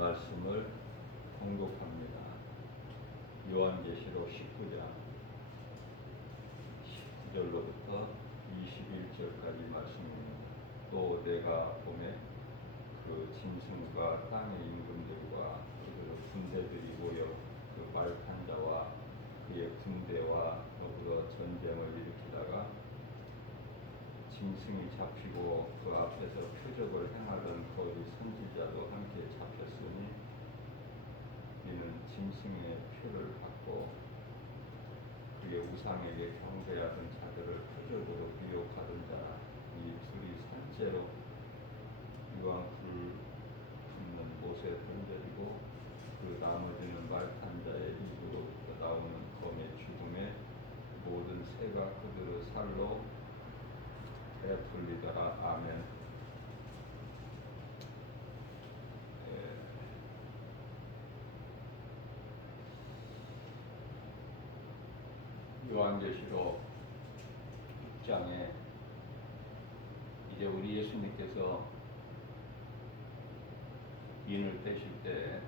말씀을 공독합니다. 요한계시록 19장 19절로부터 21절까지 말씀입니다. 또 내가 보매 그 짐승과 땅의 임금들과 그들의 군대들이 모여 그 말탄 자와 그의 군대와 더불어 전쟁을 일으키다가 짐승이 잡히고 그 앞에서 표적을 행하던 거리 선지자도 함께 잡혔으니 이는 짐승의 표를 받고 그의 우상에게 경배하던 자들을 표적으로 미혹하던 자라. 이 둘이 산채로 유황 불 붙는 못에 던져지고 그 나머지는 말탄 자의 입으로부터 나오는 검의 죽음에 모든 새가 그들의 살로 되돌리더라. 아멘. 요한계시록 6장에 이제 우리 예수님께서 인을 떼실 때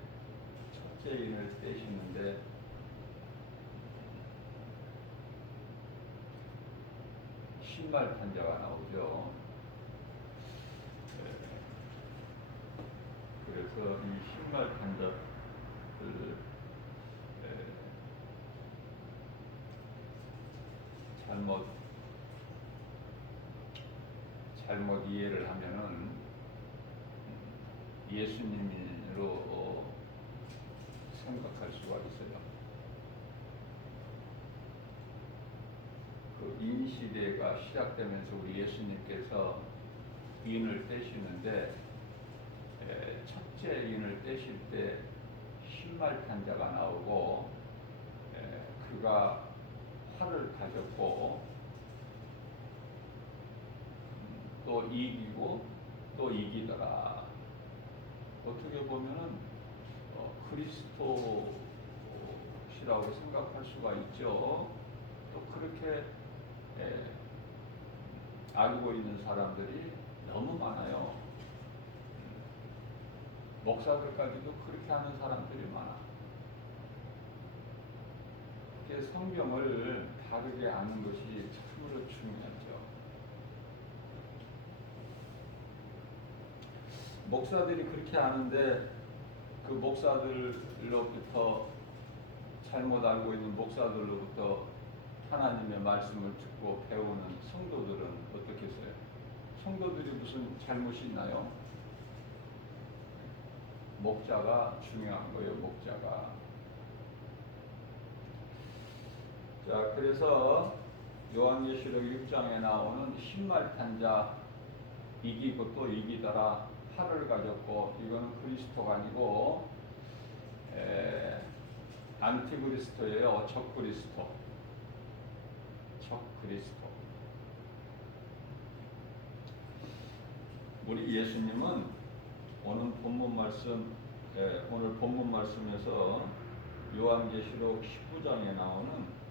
첫째 인을 떼시는데 신발탄 자가 나오죠. 그래서 이 신발탄 자를 잘못 이해를 하면은 예수님으로 생각할 수가 있어요. 그 인시대가 시작되면서 우리 예수님께서 인을 떼시는데 첫째 인을 떼실 때 신발탄 자가 나오고 그가 활을 가졌고 또 이기고 또 이기더라. 어떻게 보면은 그리스도시라고 생각할 수가 있죠. 또 그렇게 알고 있는 사람들이 너무 많아요. 목사들까지도 그렇게 하는 사람들이 많아. 성경을 다르게 아는 것이 참으로 중요하죠. 목사들이 그렇게 아는데 그 목사들로부터 잘못 알고 있는 목사들로부터 하나님의 말씀을 듣고 배우는 성도들은 어떻겠어요? 성도들이 무슨 잘못이 있나요? 목자가 중요한 거예요. 목자가. 자, 그래서 요한계시록 6장에 나오는 신발탄 자 이기고 또 이기더라. 팔을 가졌고 이거는 그리스도가 아니고 안티그리스도예요. 적그리스도. 우리 예수님은 오늘 본문 말씀에서 요한계시록 19장에 나오는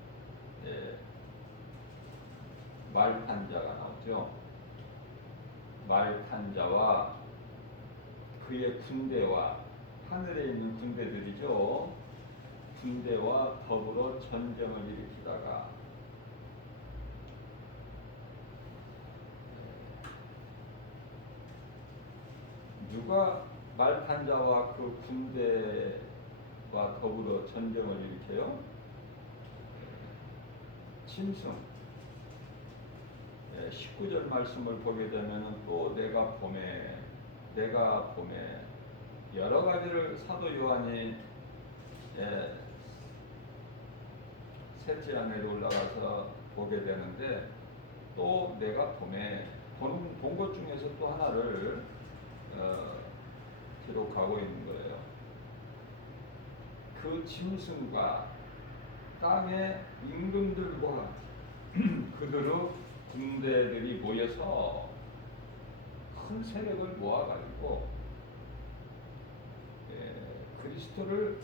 말탄자가 나오죠. 말탄자와 그의 군대와 하늘에 있는 군대들이죠. 군대와 더불어 전쟁을 일으키다가 누가 말탄자와 그 군대와 더불어 전쟁을 일으켜요? 짐승. 19절 말씀을 보게 되면 또 내가 보매 여러 가지를 사도 요한이 셋째 안에 올라가서 보게 되는데 또 내가 보매 본 것 중에서 또 하나를 기록하고 있는 거예요. 그 짐승과 땅의 임금들과 그들의 군대들이 모여서 큰 세력을 모아가지고 그리스도를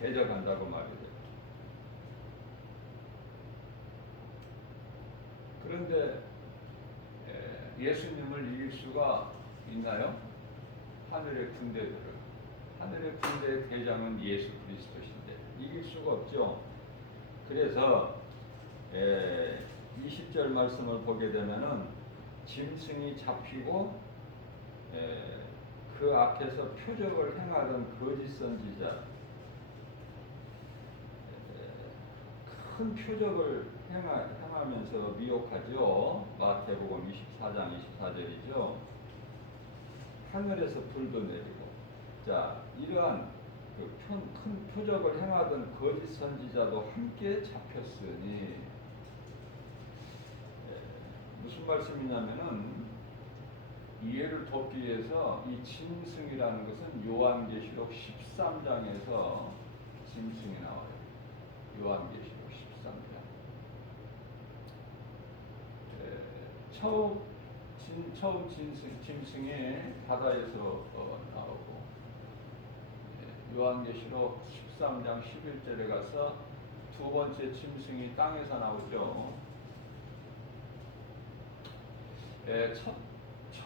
대적한다고 말이죠. 그런데 예수님을 이길 수가 있나요? 하늘의 군대들을. 하늘의 군대의 대장은 예수 그리스도신데 이길 수가 없죠. 그래서 20절 말씀을 보게 되면은 짐승이 잡히고 그 앞에서 표적을 행하던 거짓 선지자, 큰 표적을 행하면서 미혹하죠. 마태복음 24장 24절이죠. 하늘에서 불도 내리고, 자, 이러한 큰 표적을 행하던 거짓 선지자도 함께 잡혔으니, 무슨 말씀이냐면은 이해를 돕기 위해서 이 짐승이라는 것은 요한계시록 13장에서 짐승이 나와요. 요한계시록 13장. 처음 짐승이 바다에서 나오고, 요한계시록 13장 11절에 가서 두 번째 짐승이 땅에서 나오죠.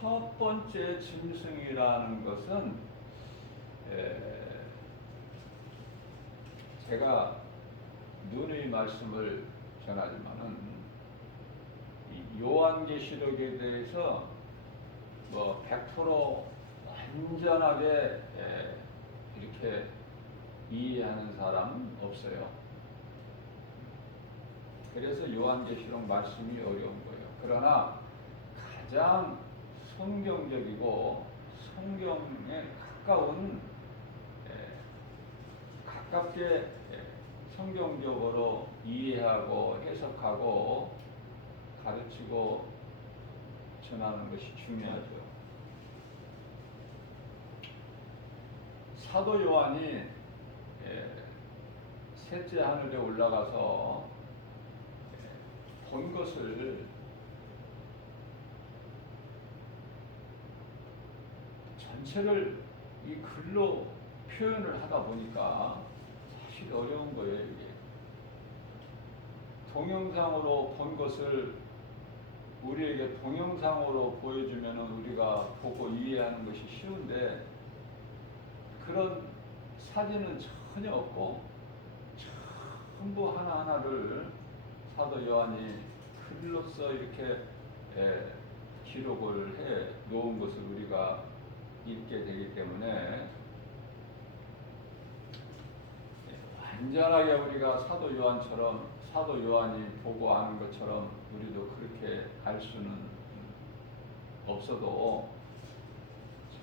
첫 번째 짐승이라는 것은 제가 누누이 말씀을 전하지만은 요한계시록에 대해서 뭐 100% 완전하게 이렇게 이해하는 사람은 없어요. 그래서 요한계시록 말씀이 어려운 거예요. 그러나 가장 성경적이고 성경에 가깝게 성경적으로 이해하고 해석하고 가르치고 전하는 것이 중요하죠. 사도 요한이 셋째 하늘에 올라가서 본 것을 전체를 이 글로 표현을 하다 보니까 사실 어려운 거예요. 이게 동영상으로 본 것을 우리에게 동영상으로 보여주면 우리가 보고 이해하는 것이 쉬운데, 그런 사진은 전혀 없고 전부 하나하나를 사도 요한이 글로써 이렇게 기록을 해 놓은 것을 우리가 읽게 되기 때문에 완전하게 우리가 사도 요한이 보고 아는 것처럼 우리도 그렇게 알 수는 없어도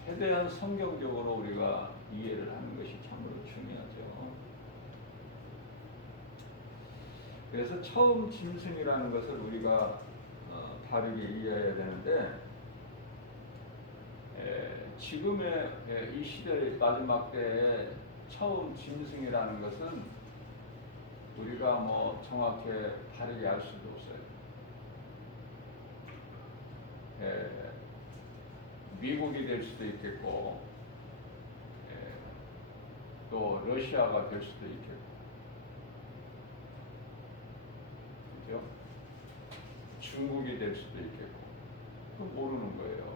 최대한 성경적으로 우리가 이해를 하는 것이 참으로 중요하죠. 그래서 처음 짐승이라는 것을 우리가 바르게 이해해야 되는데, 지금의 이 시대의 마지막 때에 처음 짐승이라는 것은 우리가 뭐 정확히 바르게 알 수도 없어요. 미국이 될 수도 있겠고, 또 러시아가 될 수도 있겠고, 그죠? 중국이 될 수도 있겠고, 그건 모르는 거예요.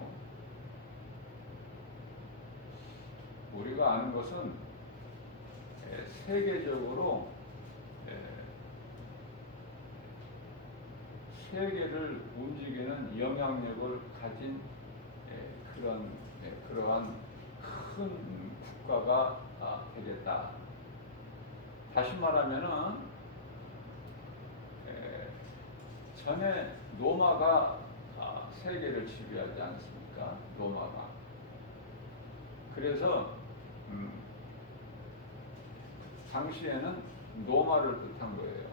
우리가 아는 것은 세계적으로 세계를 움직이는 영향력을 가진 그러한 큰 국가가 되겠다. 다시 말하면은 전에 로마가 세계를 지배하지 않습니까? 로마가. 그래서 당시에는 로마를 뜻한 거예요.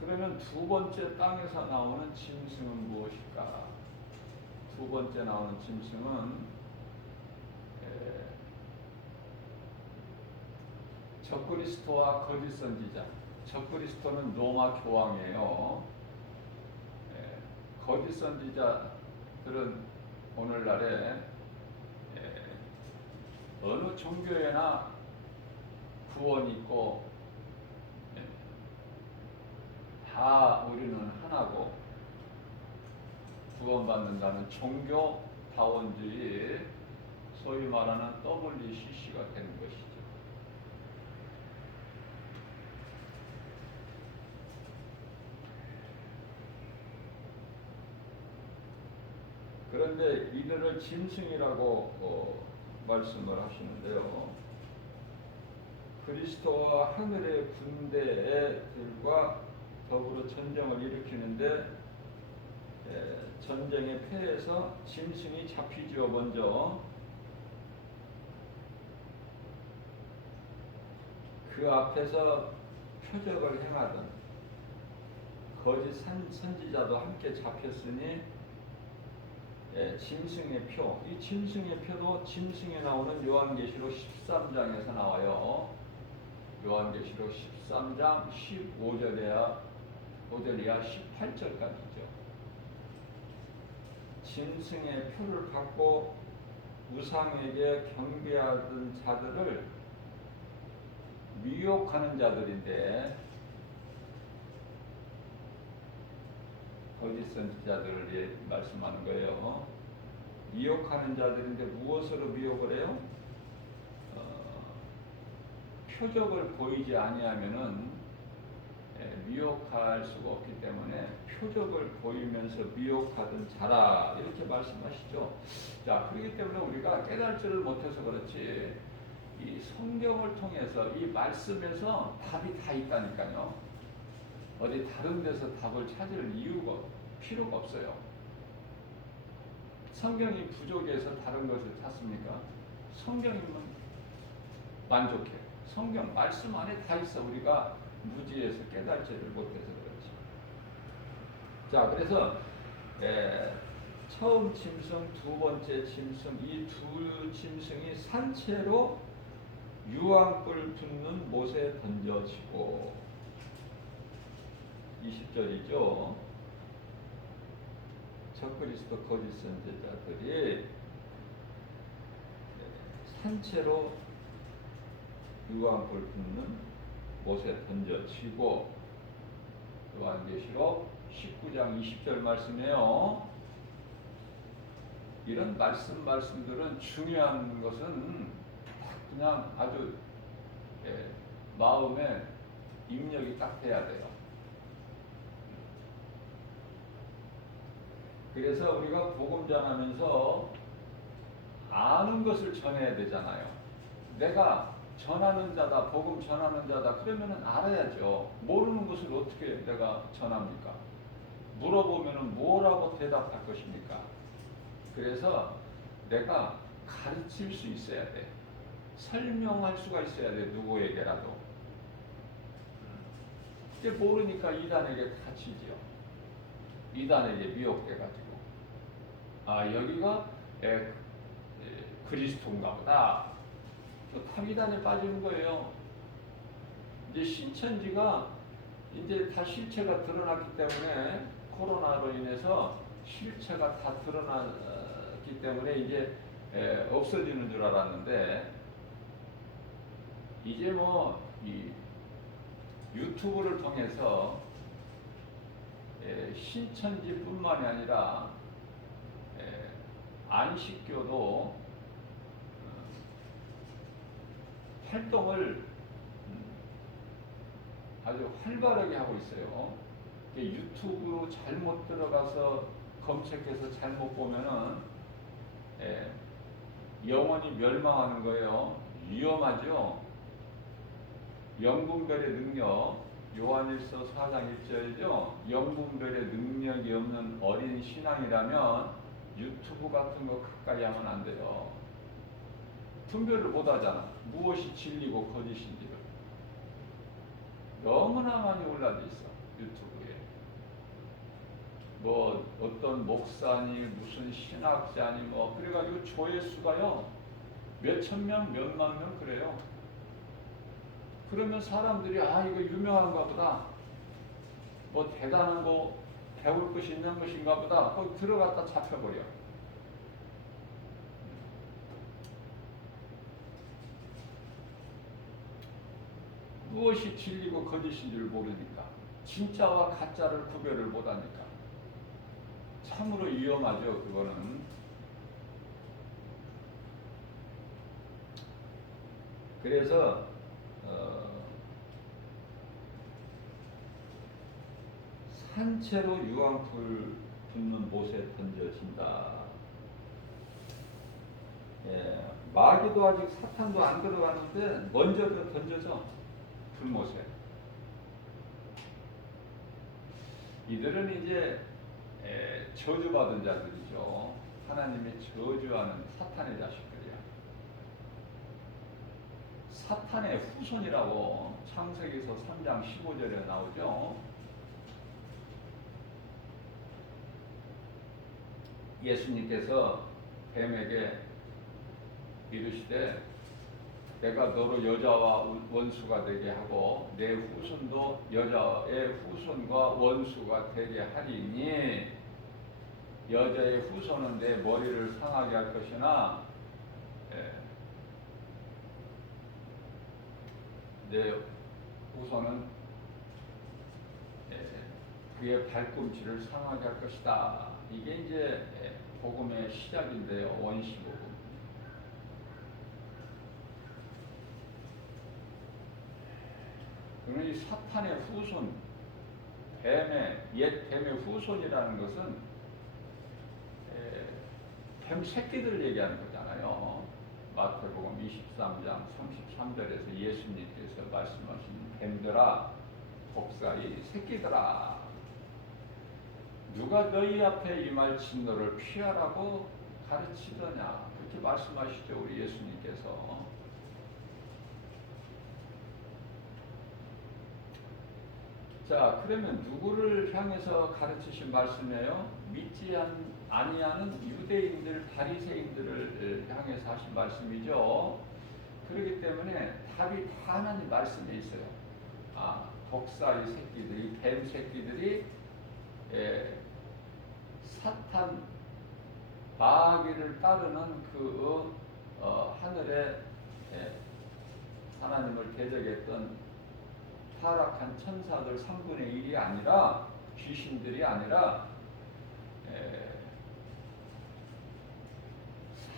그러면 두 번째 땅에서 나오는 짐승은 무엇일까? 두 번째 나오는 짐승은 적그리스도와 거짓 선지자. 적그리스도는 로마 교황이에요. 거짓 선지자들은 오늘날에 어느 종교에나 구원이 있고 다 우리는 하나고 구원받는다는 종교 다원주의, 소위 말하는 WCC가 되는 것이죠. 그런데 이들을 짐승이라고 말씀을 하시는데요. 그리스도와 하늘의 군대들과 더불어 전쟁을 일으키는데 전쟁의 패에서 짐승이 잡히지요. 먼저 그 앞에서 표적을 행하던 거짓 선지자도 함께 잡혔으니 짐승의 표, 이 짐승의 표도 짐승에 나오는 요한계시록 13장에서 나와요. 요한계시록 13장 15절이야 18절까지죠. 짐승의 표를 갖고 우상에게 경배하던 자들을 미혹하는 자들인데, 거짓 선지자들을 말씀하는 거예요. 미혹하는 자들인데 무엇으로 미혹을 해요? 표적을 보이지 아니하면은 미혹할 수가 없기 때문에 표적을 보이면서 미혹하던 자라, 이렇게 말씀하시죠. 자, 그렇기 때문에 우리가 깨달지를 못해서 그렇지, 이 성경을 통해서 이 말씀에서 답이 다 있다니까요. 어디 다른 데서 답을 찾을 이유가 필요가 없어요. 성경이 부족해서 다른 것을 찾습니까? 성경이면 만족해. 성경 말씀 안에 다 있어. 우리가 무지해서 깨달지를 못해서 그렇지. 자, 그래서 처음 짐승, 두 번째 짐승, 이 두 짐승이 산채로 유황불 붙는 못에 던져지고, 20절이죠. 적그리스도 거짓 선지자들이 산채로 유황불 붙는 못에 던져지고, 요한계시록 19장 20절 말씀이에요. 이런 말씀들은 중요한 것은 그냥 아주 마음에 입력이 딱 돼야 돼요. 그래서 우리가 복음 전하면서 아는 것을 전해야 되잖아요. 내가 전하는 자다, 복음 전하는 자다, 그러면은 알아야죠. 모르는 것을 어떻게 내가 전합니까? 물어보면은 뭐라고 대답할 것입니까? 그래서 내가 가르칠 수 있어야 돼. 설명할 수가 있어야 돼. 누구에게라도. 이제 모르니까 이단에게 다치지요. 이단에게 미혹돼가지고, 아, 여기가 그리스도인가 보다. 탐이단에 빠지는 거예요. 이제 신천지가 이제 다 실체가 드러났기 때문에, 코로나로 인해서 실체가 다 드러났기 때문에 이제 없어지는 줄 알았는데, 이제 뭐 이 유튜브를 통해서 신천지뿐만이 아니라 안식교도 활동을 아주 활발하게 하고 있어요. 유튜브로 잘못 들어가서 검색해서 잘못 보면은 영원히 멸망하는 거예요. 위험하죠. 영분별의 능력, 요한일서 4장 1절이죠. 영분별의 능력이 없는 어린 신앙이라면 유튜브 같은 거 가까이 하면 안 돼요. 분별을 못 하잖아. 무엇이 진리고 거짓인지를. 너무나 많이 올라져 있어, 유튜브에. 뭐 어떤 목사니 무슨 신학자니 뭐 그래가지고 조회수가요 몇천 명, 몇만 명 그래요. 그러면 사람들이 아, 이거 유명한가 보다, 뭐 대단한 거 배울 것이 있는 것인가 보다, 거기 들어갔다 잡혀버려. 무엇이 진리고 거짓인 줄 모르니까, 진짜와 가짜를 구별을 못하니까 참으로 위험하죠. 그거는 그래서 산채로 유황불 붙는 못에 던져진다. 예, 마귀도 아직 사탄도 안 들어가는데 먼저 던져져 불못에. 이들은 이제 저주받은 자들이죠. 하나님의 저주하는 사탄의 자식들이야. 사탄의 후손이라고 창세기서 3장 15절에 나오죠. 예수님께서 뱀에게 이르시되 내가 너로 여자와 원수가 되게 하고 내 후손도 여자의 후손과 원수가 되게 하리니 여자의 후손은 내 머리를 상하게 할 것이나 내 후손은 그의 발꿈치를 상하게 할 것이다. 이게 이제 복음의 시작인데요. 원시복음. 그러니 사탄의 후손, 옛 뱀의 후손이라는 것은 뱀 새끼들을 얘기하는 거잖아요. 마태복음 23장 33절에서 예수님께서 말씀하신 뱀들아, 복사의 새끼들아, 누가 너희 앞에 임할진 너를 피하라고 가르치더냐. 그렇게 말씀하시죠, 우리 예수님께서. 자, 그러면 누구를 향해서 가르치신 말씀이에요? 믿지 아니하는 유대인들, 바리새인들을 향해서 하신 말씀이죠. 그렇기 때문에 답이 다 하나님 말씀에 있어요. 독사의 새끼들이, 뱀 새끼들이 사탄 마귀를 따르는 그 하늘에 하나님을 대적했던 타락한 천사들 3분의 1이 아니라, 귀신들이 아니라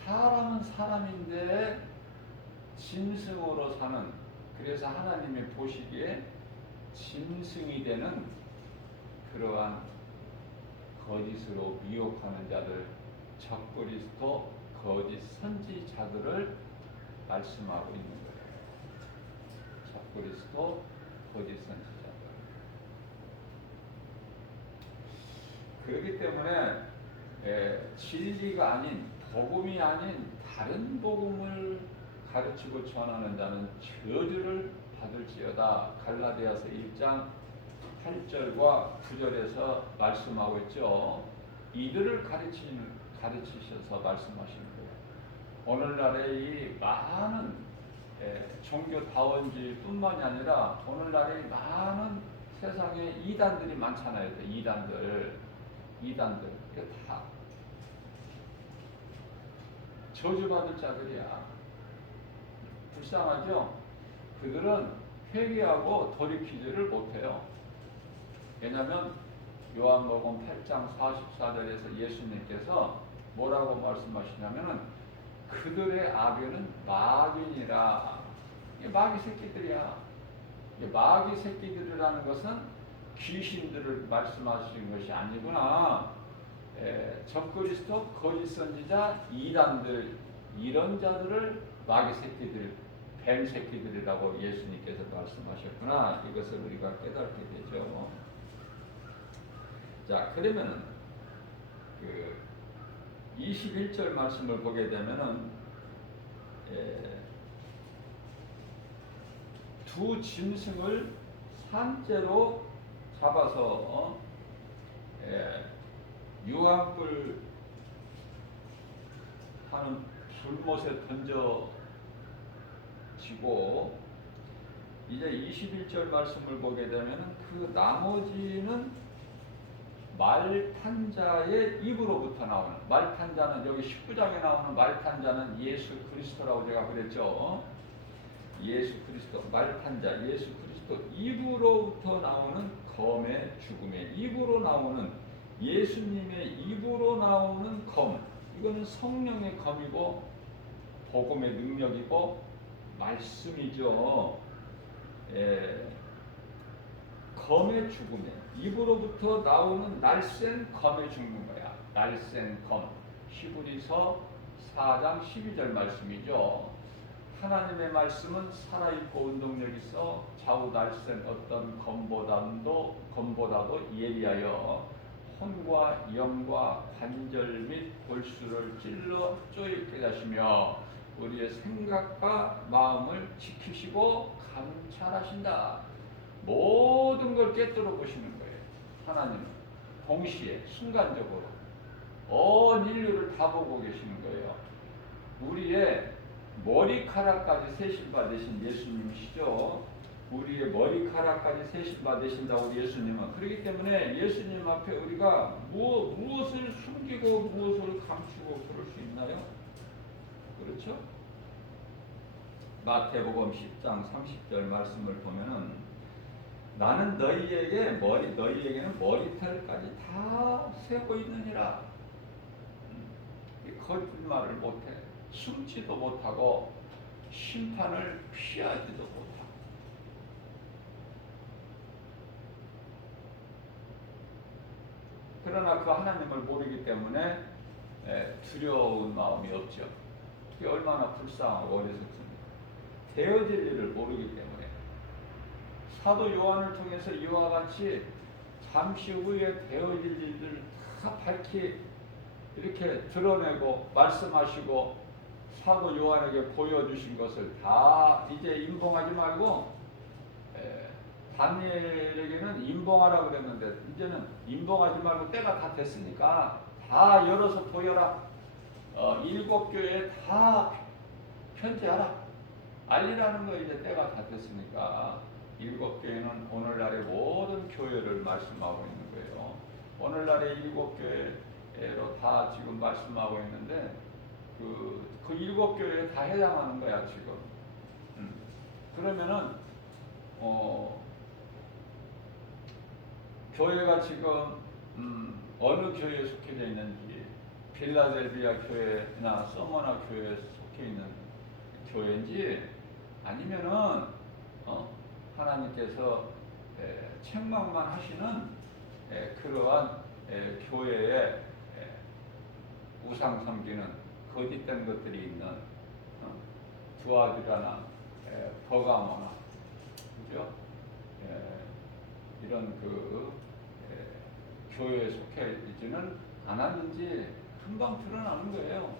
사람은 사람인데 짐승으로 사는, 그래서 하나님이 보시기에 짐승이 되는 그러한 거짓으로 미혹하는 자들, 적그리스도 거짓 선지자들을 말씀하고 있는 거예요. 적그리스도 거짓 선지자들. 그렇기 때문에 진리가 아닌, 복음이 아닌 다른 복음을 가르치고 전하는 자는 저주를 받을지어다. 갈라디아서 1장 8절과 9절에서 말씀하고 있죠. 이들을 가르치셔서 말씀하시는 거예요. 오늘날의 이 많은 종교다원주의뿐만이 아니라 오늘날의 많은 세상에 이단들이 많잖아요. 이단들 이게 다 저주받을 자들이야. 불쌍하죠? 그들은 회개하고 돌이키지를 못해요. 왜냐하면 요한복음 8장 44절에서 예수님께서 뭐라고 말씀하시냐면은 그들의 아비는 마귀니라. 이게 마귀 새끼들이야. 마귀 새끼들이라는 것은 귀신들을 말씀하시는 것이 아니구나. 적그리스도, 거짓 선지자, 이단들, 이런 자들을 마귀 새끼들, 뱀 새끼들이라고 예수님께서 말씀하셨구나. 이것을 우리가 깨닫게 되죠. 자, 그러면은 그 21절 말씀을 보게 되면은 두 짐승을 산재로 잡아서 유황불 하는 불못에 던져지고, 이제 21절 말씀을 보게 되면은 그 나머지는 말탄자의 입으로부터 나오는, 말탄자는 여기 19장에 나오는 말탄자는 예수 그리스도라고 제가 그랬죠. 예수 그리스도, 말탄자, 예수 그리스도 입으로부터 나오는 검의 죽음의 입으로 나오는, 예수님의 입으로 나오는 검, 이거는 성령의 검이고 복음의 능력이고 말씀이죠. 예, 검의 죽음에 입으로부터 나오는 날쌘 검에 죽는 거야. 날쌘 검. 히브리서 4장 12절 말씀이죠. 하나님의 말씀은 살아있고 운동력 있어 좌우 날쌘 어떤 검보다도 예리하여 혼과 영과 관절 및 골수를 찔러 쪼이게 하시며 우리의 생각과 마음을 지키시고 감찰하신다. 모든 걸 꿰뚫어 보시는 거예요. 하나님은 동시에 순간적으로 온 인류를 다 보고 계시는 거예요. 우리의 머리카락까지 세심받으신 예수님이시죠. 우리의 머리카락까지 세심받으신다 우리 예수님은. 그렇기 때문에 예수님 앞에 우리가 무엇을 숨기고 무엇을 감추고 그럴 수 있나요? 그렇죠? 마태복음 10장 30절 말씀을 보면은 나는 너희에게는 머리털까지 다 세고 있느니라. 거짓말을 못해. 숨지도 못하고 심판을 피하지도 못하고. 그러나 그 하나님을 모르기 때문에 두려운 마음이 없죠. 그게 얼마나 불쌍하고 어리석습니까? 되어질 일을 모르기 때문에. 사도 요한을 통해서 이와 같이 잠시 후에 되어질 일들 다 밝히 이렇게 드러내고 말씀하시고 사도 요한에게 보여주신 것을 다 이제 임봉하지 말고 다니엘에게는 임봉하라고 그랬는데 이제는 임봉하지 말고 때가 다 됐으니까 다 열어서 보여라. 7교회에 다 편지하라. 알리라는 거 이제 때가 다 됐으니까 7교회는 오늘날의 모든 교회를 말씀하고 있는 거예요. 오늘날의 7교회로 다 지금 말씀하고 있는데 그 7교회에 다 해당하는 거야 지금. 그러면은 교회가 지금 어느 교회에 속해져 있는지 필라델비아 교회나 서머나 교회에 속해 있는 교회인지 아니면은 하나님께서 책망만 하시는 그러한 교회에 우상 섬기는 거짓된 것들이 있는 두아디라나 버가모나 그죠? 이런 교회에 속해 있지는 않았는지 금방 드러나는 거예요.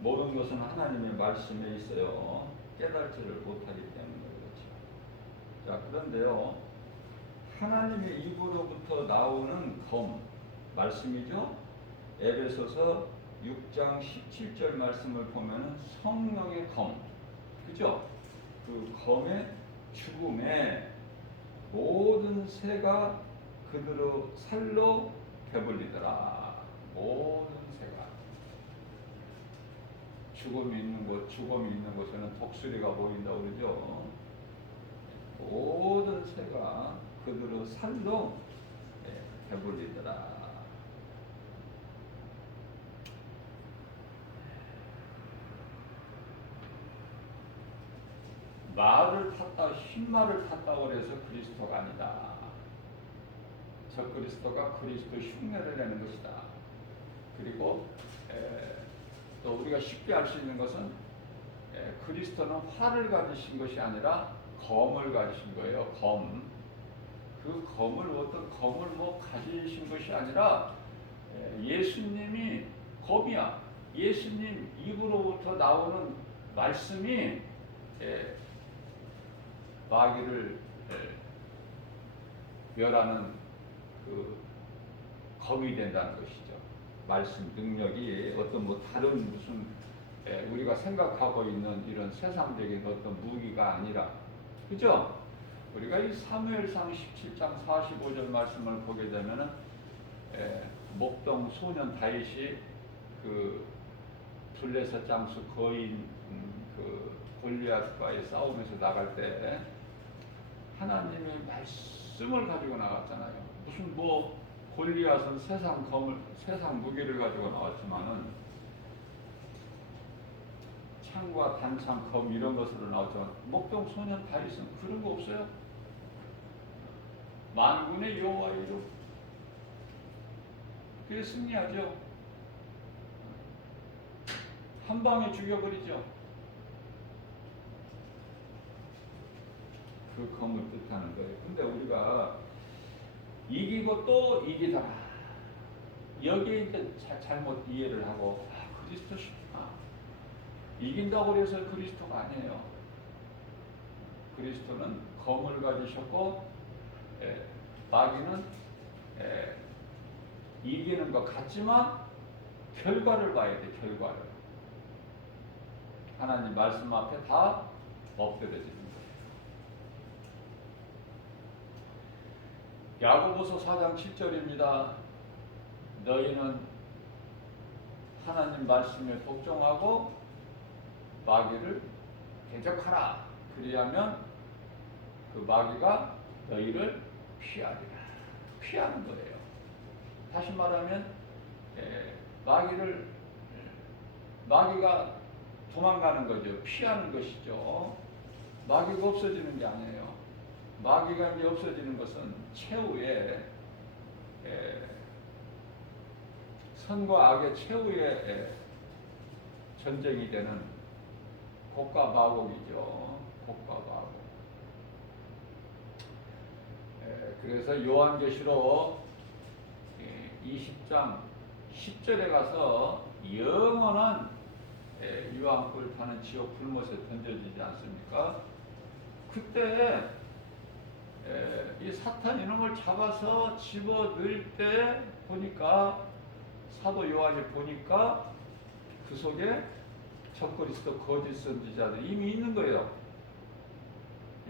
모든 것은 하나님의 말씀에 있어요. 깨달지를 못하기 때문에 그렇죠. 자, 그런데요. 하나님의 입으로부터 나오는 검, 말씀이죠. 에베소서 6장 17절 말씀을 보면 성령의 검, 그죠? 그 검의 죽음에 모든 새가 그대로 살로 배불리더라. 모든 새가. 죽음이 있는 곳에는 독수리가 보인다고 그러죠. 모든 새가 그대로 살로 배불리더라. 말을 탔다, 흰말을 탔다고 해서 그리스도가 아니다. 저 그리스도가 그리스도 흉내를 내는 것이다. 그리고 또 우리가 쉽게 알 수 있는 것은 그리스도는 활을 가지신 것이 아니라 검을 가지신 거예요. 검. 그 검을 어떤 검을 가지신 것이 아니라 예수님이 검이야. 예수님 입으로부터 나오는 말씀이 마귀를 멸하는 그 검이 된다는 것이죠. 말씀 능력이 어떤 다른 무슨 우리가 생각하고 있는 이런 세상적인 어떤 무기가 아니라, 그죠? 우리가 이 사무엘상 17장 45절 말씀을 보게 되면은 목동 소년 다윗이 그 블레셋 장수 거인 그 골리앗과의 싸움에서 나갈 때 하나님의 말씀을 가지고 나왔잖아요. 무슨 뭐 골리앗은 세상 무기를 가지고 나왔지만은 창과 단창, 검 이런 것으로 나왔지만 목동 소년 다윗은 그런 거 없어요. 만군의 여호와의 이름. 그게 승리하죠. 한 방에 죽여버리죠. 그 검을 뜻하는 거예요. 근데 우리가 이기고 또 이기더라. 여기에 이제 잘못 이해를 하고 그리스도시구나. 이긴다고 해서 그리스도가 아니에요. 그리스도는 검을 가지셨고 마귀는 이기는 것 같지만 결과를 봐야 돼. 결과를. 하나님 말씀 앞에 다 엎드려지는 거예요. 야고보서 4장 7절입니다. 너희는 하나님 말씀에 복종하고 마귀를 대적하라. 그리하면 그 마귀가 너희를 피하리라. 피하는 거예요. 다시 말하면 마귀가 도망가는 거죠. 피하는 것이죠. 마귀가 없어지는 게 아니에요. 마귀가 이제 없어지는 것은 최후의 선과 악의 최후의 전쟁이 되는 곡과 마곡이죠. 곡과 마곡. 그래서 요한계시록 20장 10절에 가서 영원한 유황불 타는 지옥 불못에 던져지지 않습니까? 그때 이 사탄 이놈을 잡아서 집어넣을 때 보니까 사도 요한이 보니까 그 속에 적그리스도 거짓 선지자들이 이미 있는 거예요.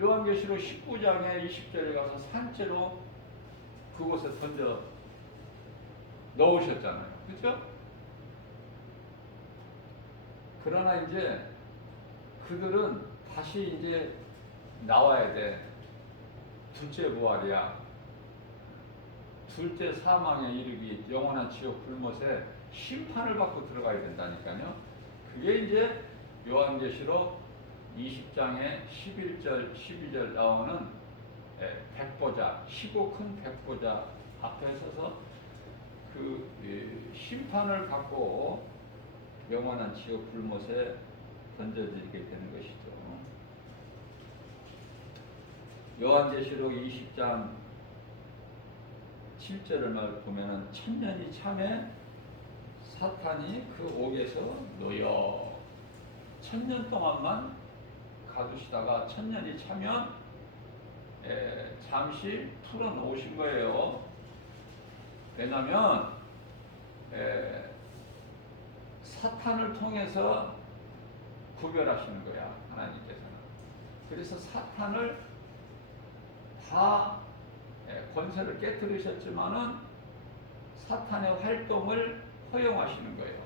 요한계시록 19장에 20절에 가서 산채로 그곳에 던져 넣으셨잖아요. 그렇죠? 그러나 이제 그들은 다시 이제 나와야 돼. 둘째 부활이야. 둘째 사망에 이르기 영원한 지옥 불못에 심판을 받고 들어가야 된다니까요. 그게 이제 요한계시록 20장에 11절, 12절 나오는 백보자, 시고 큰 백보자 앞에 서서 그 심판을 받고 영원한 지옥 불못에 던져지게 되는 것이죠. 요한계시록 20장 7절을 보면은 천년이 참에 사탄이 그 옥에서 놓여 천년 동안만 가두시다가 천년이 차면 잠시 풀어놓으신 거예요. 왜냐하면 사탄을 통해서 구별하시는 거야, 하나님께서는. 그래서 사탄을 다 권세를 깨뜨리셨지만은 사탄의 활동을 허용하시는 거예요.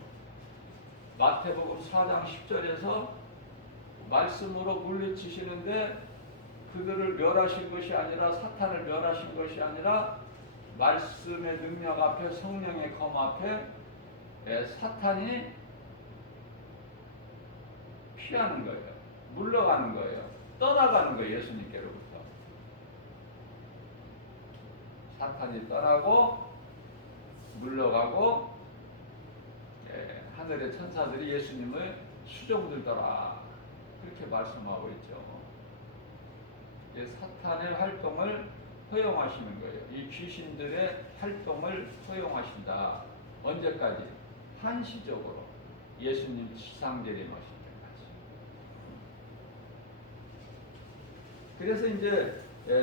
마태복음 4장 10절에서 말씀으로 물리치시는데 그들을 멸하신 것이 아니라 사탄을 멸하신 것이 아니라 말씀의 능력 앞에 성령의 검 앞에 사탄이 피하는 거예요. 물러가는 거예요. 떠나가는 거예요. 예수님께로부터. 사탄이 떠나고 물러가고 하늘의 천사들이 예수님을 수종들더라. 그렇게 말씀하고 있죠. 사탄의 활동을 허용하시는 거예요. 이 귀신들의 활동을 허용하신다. 언제까지? 한시적으로 예수님 지상재림하실 때까지. 그래서 이제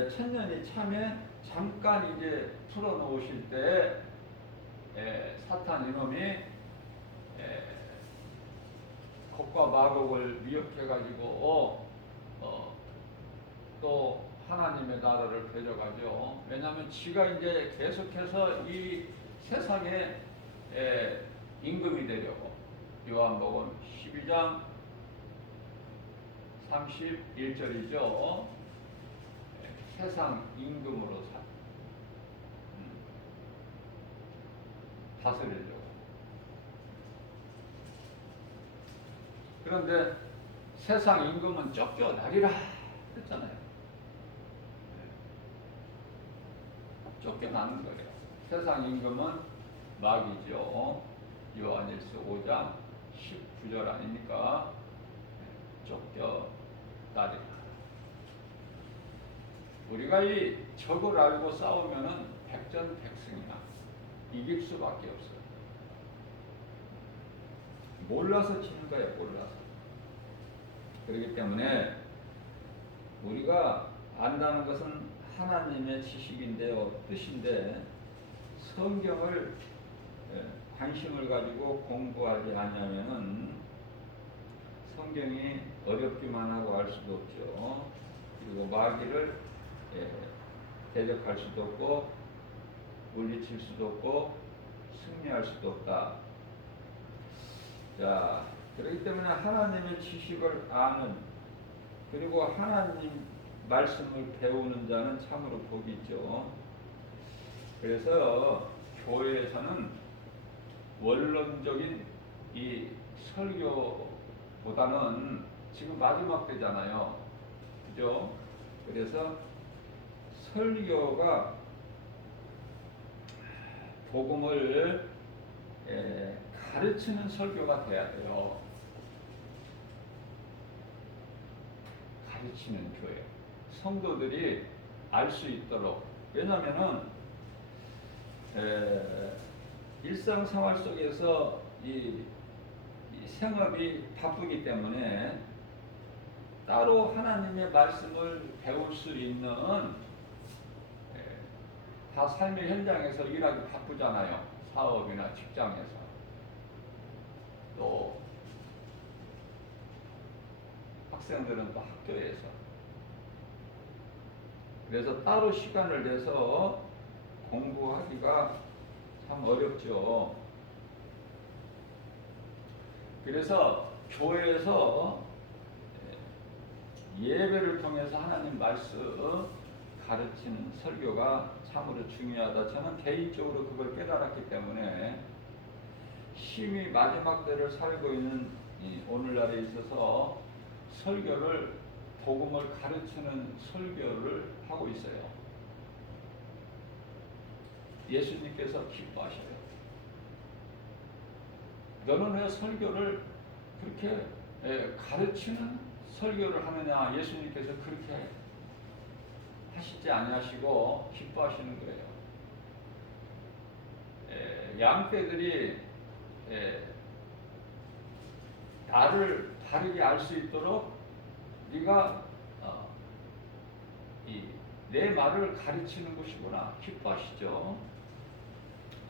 천년이 차면 잠깐 이제 풀어놓으실 때 사탄 이놈이 곡과 마곡을 미혹해가지고 또 하나님의 나라를 데려가죠. 왜냐하면 지가 이제 계속해서 이 세상에 임금이 되려고. 요한복음 12장 31절이죠. 세상 임금으로 다스리려고. 그런데 세상 임금은 쫓겨나리라 했잖아요. 쫓겨나는 거예요. 세상 임금은 마귀죠. 요한일서 5장 19절 아닙니까? 쫓겨나리라. 우리가 이 적을 알고 싸우면은 백전백승이나 이길 수밖에 없어요. 몰라서 지는 거예요. 몰라서. 그렇기 때문에 우리가 안다는 것은 하나님의 지식인데요, 뜻인데 성경을 관심을 가지고 공부하지 않으면은 성경이 어렵기만 하고 알 수도 없죠. 그리고 마귀를 대적할 수도 없고 물리칠 수도 없고 승리할 수도 없다. 자, 그렇기 때문에 하나님의 지식을 아는, 그리고 하나님 말씀을 배우는 자는 참으로 복이 있죠. 그래서 교회에서는 원론적인 이 설교보다는 지금 마지막 때잖아요. 그죠? 그래서 설교가 복음을 가르치는 설교가 돼야 돼요. 가르치는 교회. 성도들이 알 수 있도록. 왜냐하면은 일상생활 속에서 이 생업이 바쁘기 때문에 따로 하나님의 말씀을 배울 수 있는, 다 삶의 현장에서 일하기 바쁘잖아요. 사업이나 직장에서. 또 학생들은 또 학교에서. 그래서 따로 시간을 내서 공부하기가 참 어렵죠. 그래서 교회에서 예배를 통해서 하나님 말씀 가르치는 설교가 참으로 중요하다. 저는 개인적으로 그걸 깨달았기 때문에 심히 마지막 때를 살고 있는 오늘날에 있어서 설교를, 복음을 가르치는 설교를 하고 있어요. 예수님께서 기뻐하셔요. 너는 왜 설교를 그렇게 가르치는 설교를 하느냐? 예수님께서 그렇게 하시지 아니하시고 기뻐하시는 거예요. 양떼들이 나를 바르게 알 수 있도록 네가 내 말을 가르치는 것이구나. 기뻐하시죠.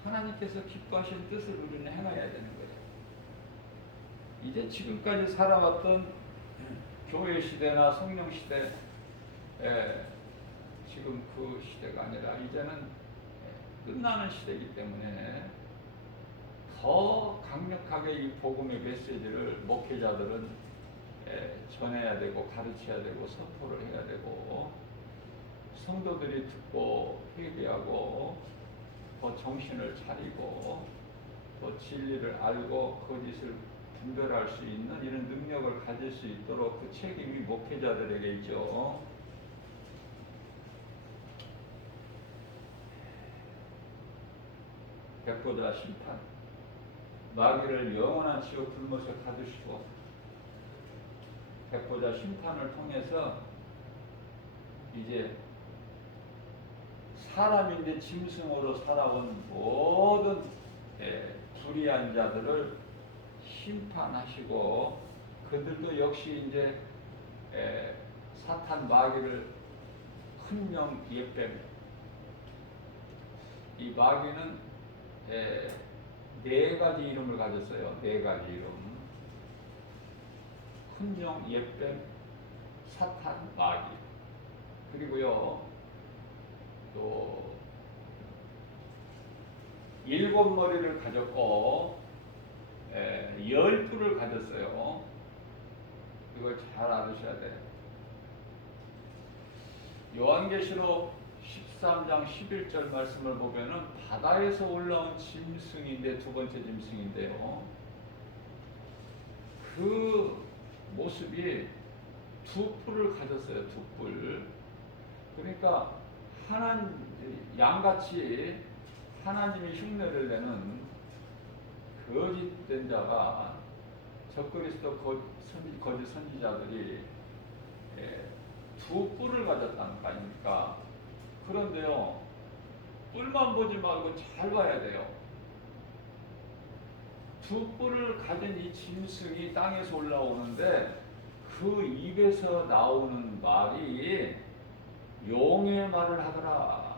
하나님께서 기뻐하신 뜻을 우리는 행해야 되는 거예요. 이제 지금까지 살아왔던 교회 시대나 성령 시대, 지금 그 시대가 아니라 이제는 끝나는 시대이기 때문에 더 강력하게 이 복음의 메시지를 목회자들은 전해야 되고 가르쳐야 되고 선포를 해야 되고, 성도들이 듣고 회개하고 더 정신을 차리고 더 진리를 알고 거짓을 분별할 수 있는 이런 능력을 가질 수 있도록 그 책임이 목회자들에게 있죠. 백보자 심판, 마귀를 영원한 지옥 불못에 가두시고 백보자 심판을 통해서 이제 사람인데 짐승으로 살아온 모든 불의한 자들을 심판하시고, 그들도 역시 이제 사탄 마귀를 hun명 예뱀, 이 마귀는 네 가지 이름을 가졌어요. 네 가지 이름. hun명 예뱀, 사탄 마귀. 그리고요 또 7머리를 가졌고 10뿔을 가졌어요. 이걸 잘 알으셔야 돼요. 요한계시록 13장 11절 말씀을 보면은 바다에서 올라온 짐승인데 두 번째 짐승인데요. 그 모습이 두 뿔을 가졌어요. 두 뿔. 그러니까 양같이 하나님이 흉내를 내는 거짓된 자가 적그리스도 거짓 선지자들이 두 뿔을 가졌다는 거 아닙니까? 그런데요, 뿔만 보지 말고 잘 봐야 돼요. 두 뿔을 가진 이 짐승이 땅에서 올라오는데 그 입에서 나오는 말이 용의 말을 하더라.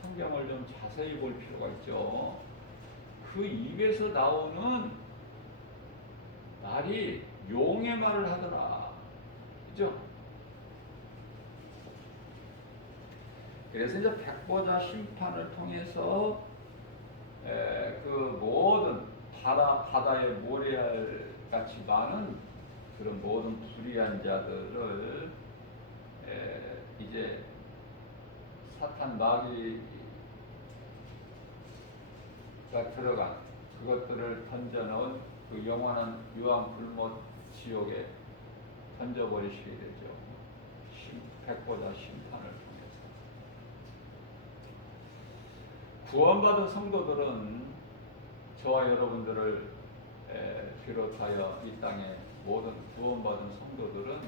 성경을 좀 자세히 볼 필요가 있죠. 그 입에서 나오는 말이 용의 말을 하더라. 그죠? 그래서 이제 백보자 심판을 통해서 그 모든 바다의 모래알 같이 많은 그런 모든 불의한 자들을 이제 사탄 마귀가 들어간 그것들을 던져놓은 그 영원한 유황 불못 지옥에 던져버리시게 되죠. 백보자 심판을 통해서. 구원받은 성도들은 저와 여러분들을 비롯하여 이 땅의 모든 구원받은 성도들은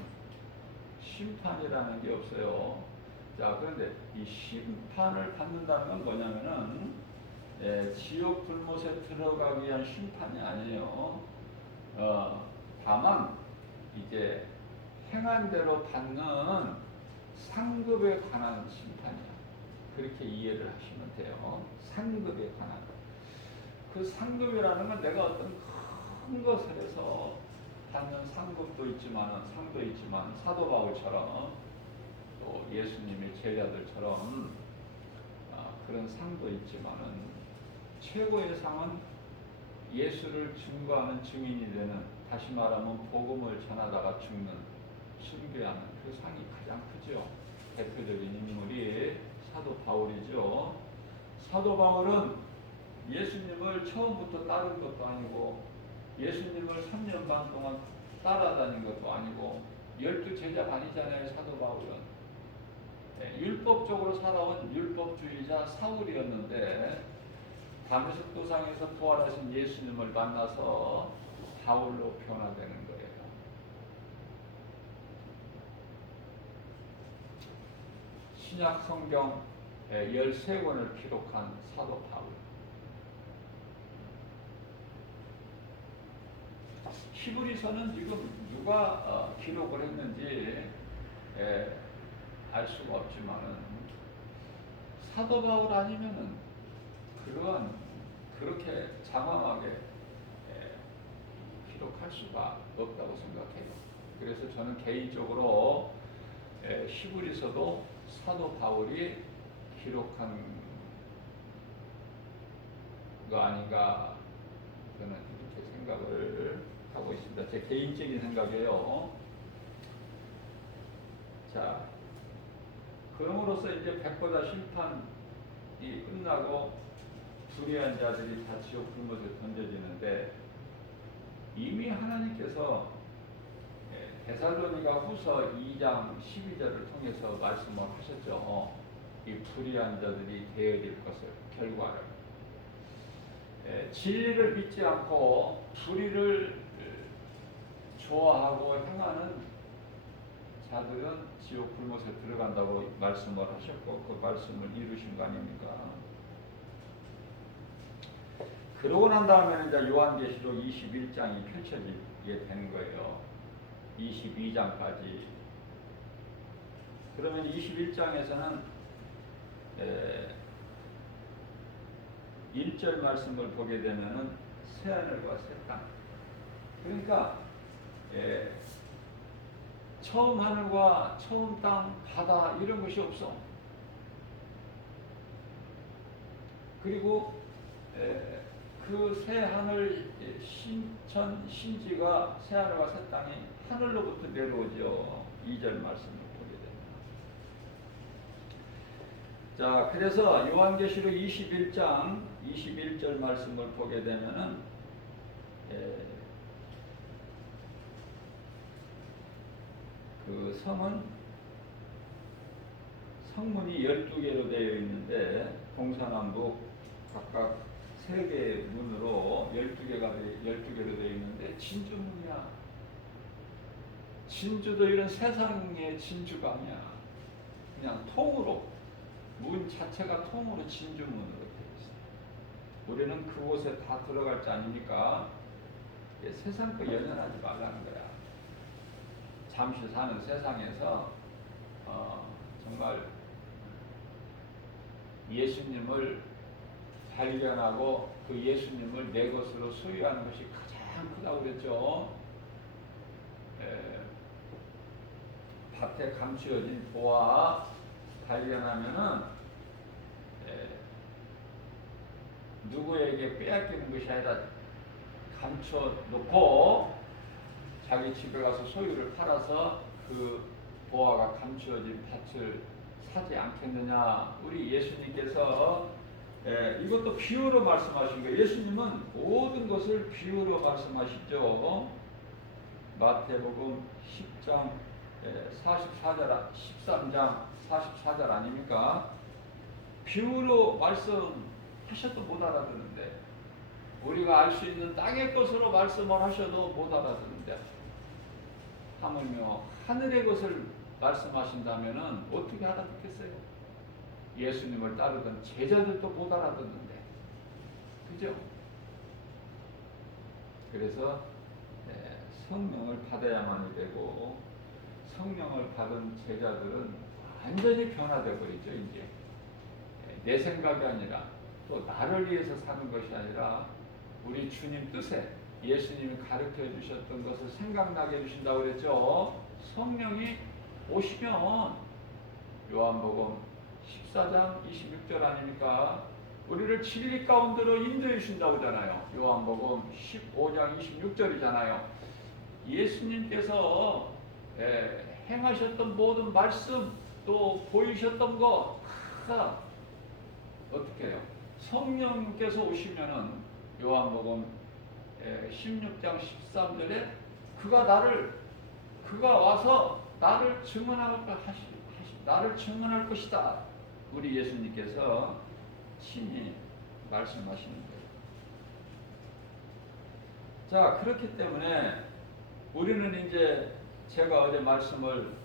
심판이라는 게 없어요. 자, 그런데 이 심판을 받는다는 건 뭐냐면은 지옥 불못에 들어가기 위한 심판이 아니에요. 다만 이제 행한 대로 받는 상급에 관한 심판이야. 그렇게 이해를 하시면 돼요. 상급에 관한. 그 상급이라는 건 내가 어떤 큰 것을 해서 받는 상급도 있지만 상도 있지만 사도 바울처럼 또 예수님의 제자들처럼 그런 상도 있지만은 최고의 상은 예수를 증거하는 증인이 되는, 다시 말하면 복음을 전하다가 죽는 순교하는 그 상이 가장 크죠. 대표적인 인물이 사도 바울이죠. 사도 바울은 예수님을 처음부터 따른 것도 아니고 예수님을 3년 반 동안 따라다닌 것도 아니고 12제자가 아니잖아요. 사도 바울은 율법적으로 살아온 율법주의자 사울이었는데 다메섹 도상에서 부활하신 예수님을 만나서 바울로 변화되는 거예요. 신약 성경 13권을 기록한 사도 바울. 히브리서는 지금 누가 기록을 했는지 알 수가 없지만은 사도 바울 아니면은 그렇게 장황하게 기록할 수가 없다고 생각해요. 그래서 저는 개인적으로 히브리서도 사도 바울이 기록한 거 아닌가 저는 이렇게 생각을 하고 있습니다. 제 개인적인 생각이에요. 자, 그럼으로써 이제 백보자 심판이 끝나고 불의한 자들이 다 지옥 불못에 던져지는데 이미 하나님께서 데살로니가 후서 2장 12절을 통해서 말씀을 하셨죠. 이 불의한 자들이 되어질 것을, 결과를. 진리를 믿지 않고 불의를 좋아하고 행하는 자들은 지옥 불못에 들어간다고 말씀을 하셨고 그 말씀을 이루신 거 아닙니까? 그러고 난 다음에는 이제 요한계시록 21장이 펼쳐지게 되는 거예요. 22장까지. 그러면 21장에서는 1절 말씀을 보게 되면은 새하늘과 새 땅. 그러니까 처음 하늘과 처음 땅, 바다 이런 것이 없어. 그리고 그 새 하늘, 신천, 신지가 새 하늘과 새 땅이 하늘로부터 내려오죠. 2절 말씀을 보게 됩니다. 자, 그래서 요한계시록 21장 21절 말씀을 보게 되면은 그 성문이 12개로 되어 있는데 동서남북 각각 3개의 문으로 12개로 되어 있는데 진주문이야. 진주도 이런 세상의 진주가 아니야. 그냥 통으로, 문 자체가 통으로 진주문으로 되어 있어. 우리는 그곳에 다 들어갈 자니까 세상 거 연연하지 말라는 거야. 잠시 사는 세상에서 정말 예수님을 발견하고 그 예수님을 내 것으로 소유하는 것이 가장 크다고 그랬죠. 밭에 감추어진 보화 발견하면은 누구에게 빼앗기는 것이 아니라 감춰놓고 자기 집에 가서 소유를 팔아서 그 보화가 감추어진 밭을 사지 않겠느냐. 우리 예수님께서 이것도 비유로 말씀하신 거예요. 예수님은 모든 것을 비유로 말씀하시죠. 마태복음 10장 44절, 13장 44절 아닙니까? 비유로 말씀하셔도 못 알아듣는데, 우리가 알 수 있는 땅의 것으로 말씀을 하셔도 못 알아듣는데, 하물며 하늘의 것을 말씀하신다면은 어떻게 알아듣겠어요? 예수님을 따르던 제자들도 못 알아듣는데, 그죠? 그래서 성령을 받아야만이 되고, 성령을 받은 제자들은 완전히 변화되어 버리죠. 이제 내 생각이 아니라 또 나를 위해서 사는 것이 아니라 우리 주님 뜻에 예수님이 가르쳐 주셨던 것을 생각나게 해주신다고 그랬죠. 성령이 오시면 요한복음 14장 26절 아닙니까? 우리를 진리 가운데로 인도해 주신다고 하잖아요. 요한복음 15장 26절이잖아요. 예수님께서 행하셨던 모든 말씀 또 보이셨던 거 다 어떻게 해요? 성령께서 오시면은 요한복음 16장 13절에 그가 와서 나를 증언할 것이다. 우리 예수님께서 친히 말씀하시는 거예요. 자, 그렇기 때문에 우리는 이제 제가 어제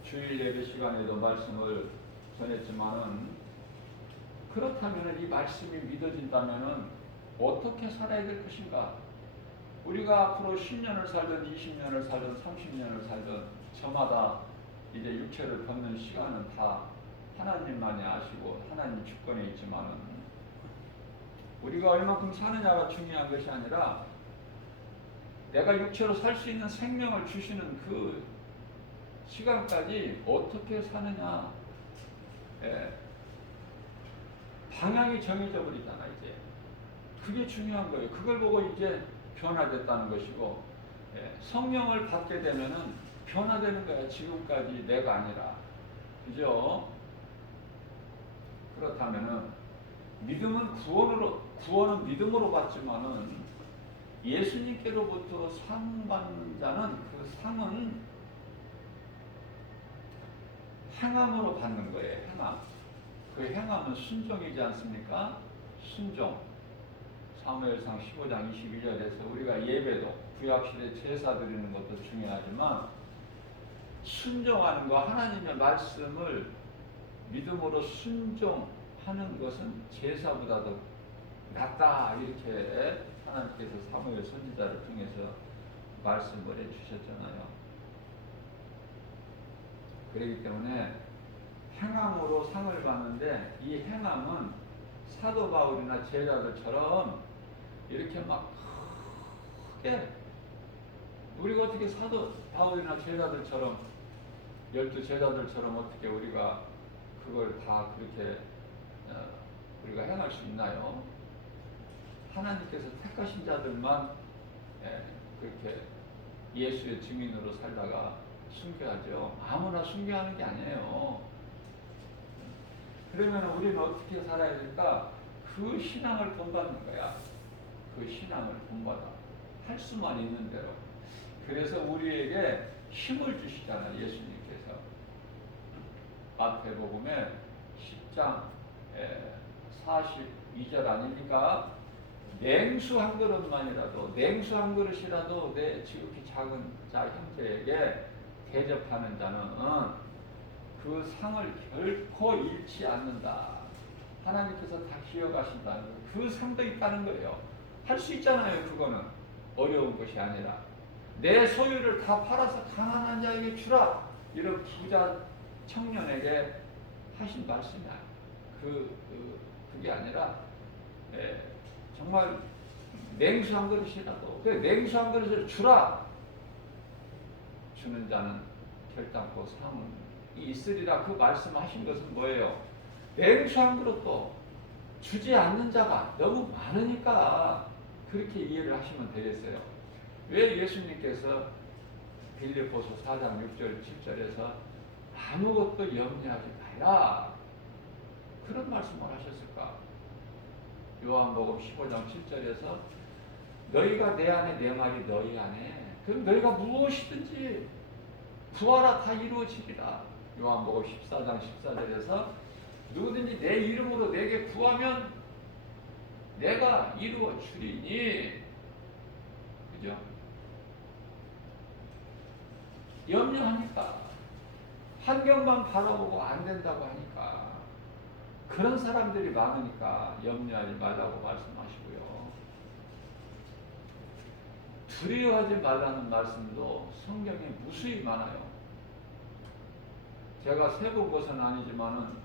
주일 예배 시간에도 말씀을 전했지만은, 그렇다면 이 말씀이 믿어진다면은 어떻게 살아야 될 것인가? 우리가 앞으로 10년을 살든 20년을 살든 30년을 살든 저마다 이제 육체를 벗는 시간은 다 하나님만이 아시고 하나님 주권에 있지만은, 우리가 얼마큼 사느냐가 중요한 것이 아니라 내가 육체로 살 수 있는 생명을 주시는 그 시간까지 어떻게 사느냐. 방향이 정해져 버리잖아. 이제 그게 중요한 거예요. 그걸 보고 이제 변화됐다는 것이고, 성령을 받게 되면은 변화되는 거야. 지금까지 내가 아니라. 그죠? 그렇다면은 구원은 믿음으로 받지만은 예수님께로부터 상 받는 자는 그 상은 행함으로 받는 거예요. 행함. 그 행함은 순종이지 않습니까? 순종. 사무엘상 15장 22절에서 우리가 예배도 구약시대 제사 드리는 것도 중요하지만, 순종하는 거, 하나님의 말씀을 믿음으로 순종하는 것은 제사보다도 낫다. 이렇게 하나님께서 사무엘 선지자를 통해서 말씀을 해주셨잖아요. 그렇기 때문에 행함으로 상을 받는데, 이 행함은 사도 바울이나 제자들처럼 이렇게 막 크게, 우리가 어떻게 사도 바울이나 제자들처럼, 12제자들처럼 어떻게 우리가 그걸 다 그렇게 우리가 행할 수 있나요? 하나님께서 택하신 자들만 그렇게 예수의 증인으로 살다가 순교하죠. 아무나 순교하는 게 아니에요. 그러면 우리는 어떻게 살아야 될까? 그 신앙을 본받는 거야. 그 신앙을 본받아. 할 수만 있는 대로. 그래서 우리에게 힘을 주시잖아요. 예수님께서. 마태복음에 10장 42절 아닙니까? 냉수 한 그릇만이라도, 냉수 한 그릇이라도 내 지극히 작은 자 형제에게 대접하는 자는 그 상을 결코 잃지 않는다. 하나님께서 다 기억하신다는 거예요. 그 상도 있다는 거예요. 할 수 있잖아요. 그거는 어려운 것이 아니라 내 소유를 다 팔아서 가난한 자에게 주라. 이런 부자 청년에게 하신 말씀이야. 그게 아니라 정말 냉수 한 그릇이라도 그래, 냉수 한 그릇을 주라. 주는 자는 결단코 상이 있으리라. 그 말씀하신 것은 뭐예요? 냉수 한 그릇도 주지 않는 자가 너무 많으니까 그렇게 이해를 하시면 되겠어요. 왜 예수님께서 빌립보서 4장 6절 7절에서 아무것도 염려하지 말라 그런 말씀을 하셨을까? 요한복음 15장 7절에서 너희가 내 안에 내 말이 너희 안에 그럼 너희가 무엇이든지 구하라 다 이루어지리라. 요한복음 14장 14절에서 누구든지 내 이름으로 내게 구하면 내가 이루어 주리니. 그죠? 염려하니까 환경만 바라보고 안 된다고 하니까 그런 사람들이 많으니까 염려하지 말라고 말씀하시고요. 두려워하지 말라는 말씀도 성경에 무수히 많아요. 제가 세본 것은 아니지만은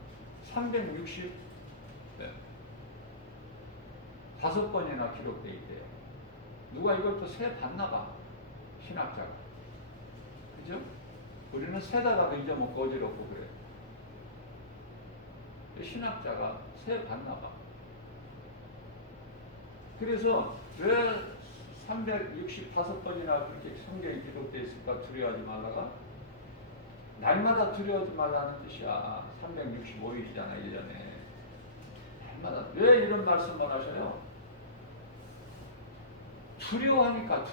365번이나 기록되어 있대요. 누가 이걸 또 세 봤나 봐. 신학자가. 그죠? 우리는 세다가도 잊어먹고 어지럽고 그래. 신학자가 세 봤나 봐. 그래서 왜 365번이나 그렇게 성경에 기록되어 있을까? 두려워하지 말라가? 날마다 두려워하지 말라는 뜻이야. 365일이잖아, 1년에. 날마다. 왜 이런 말씀을 하셔요? 두려워하니까.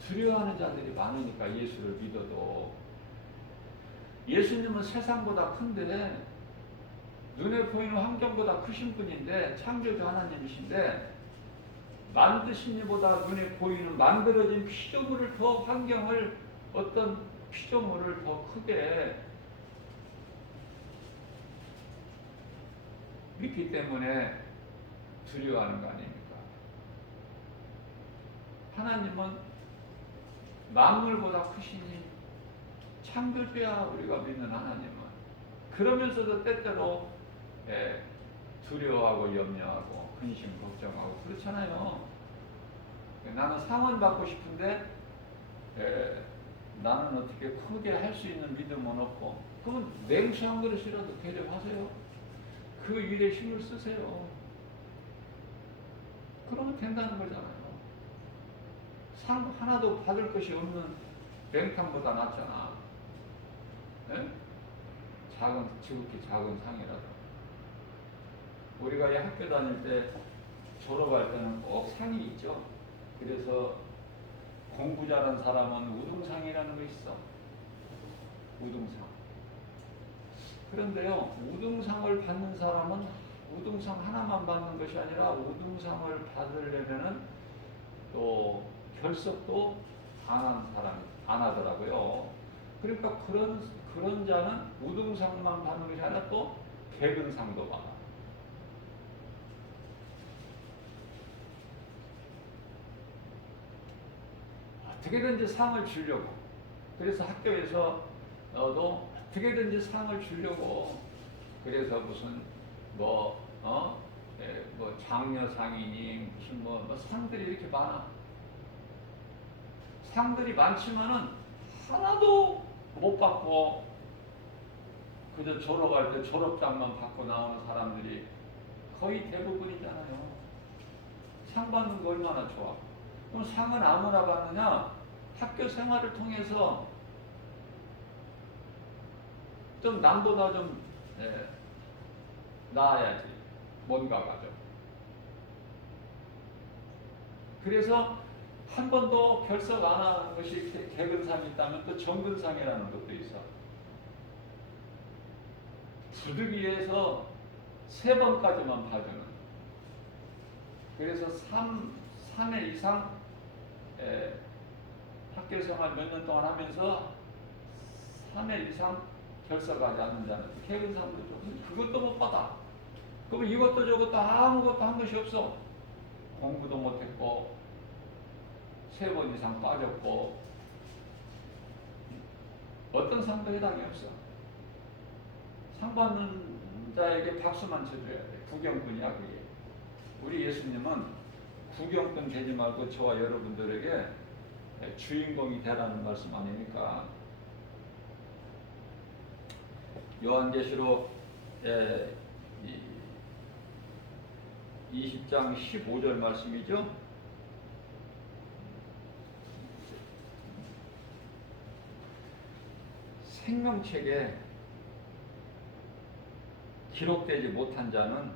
두려워하는 자들이 많으니까 예수를 믿어도. 예수님은 세상보다 큰데 눈에 보이는 환경보다 크신 분인데 창조주 하나님이신데 만드신 이보다 눈에 보이는 만들어진 피조물을 더 환경을 어떤 피조물을 더 크게 믿기 때문에 두려워하는 거 아닙니까? 하나님은 만물보다 크시니 창조주야 우리가 믿는 하나님은. 그러면서도 때때로 두려워하고 염려하고 근심 걱정하고 그렇잖아요. 나는 상은 받고 싶은데 나는 어떻게 크게 할 수 있는 믿음은 없고 그러면 냉수 한 그릇이라도 대접하세요. 그 일에 힘을 쓰세요. 그러면 된다는 거잖아요. 상 하나도 받을 것이 없는 맹탕보다 낫잖아. 네? 지극히 작은 상이라도. 우리가 이 학교 다닐 때 졸업할 때는 꼭 상이 있죠. 그래서 공부 잘한 사람은 우등상이라는 거 있어. 우등상. 그런데요, 우등상을 받는 사람은 우등상 하나만 받는 것이 아니라 우등상을 받으려면은 또 결석도 안 하더라고요. 그러니까 그런 자는 우등상만 받는 것이 아니라 또 백은상도 받아. 어떻게든지 상을 주려고. 그래서 학교에서도 어떻게든지 상을 주려고. 그래서 무슨 뭐 장려상이니 무슨 뭐 상들이 이렇게 많아. 상들이 많지만은 하나도 못 받고 그저 졸업할 때 졸업장만 받고 나오는 사람들이 거의 대부분이잖아요. 상 받는 거 얼마나 좋아. 그럼 상은 아무나 받느냐? 학교 생활을 통해서 좀 남보다 좀 나아야지. 뭔가가 좀. 그래서 한 번도 결석 안 하는 것이 개근상이 있다면 또 정근상이라는 것도 있어. 부득이해서 3번까지만 봐주는. 그래서 3회 이상 학교 생활 몇 년 동안 하면서 3회 이상 결석하지 않는 자는 개근상도 좀 그것도 못 받아. 그러면 이것도 저것도 아무것도 한 것이 없어. 공부도 못했고 3번 이상 빠졌고 어떤 상도 해당이 없어. 상 받는 자에게 박수만 쳐줘야 돼. 구경꾼이야 그게. 우리 예수님은 구경꾼 되지 말고 저와 여러분들에게 주인공이 되라는 말씀 아닙니까? 요한계시록 20장 15절 말씀이죠. 생명책에 기록되지 못한 자는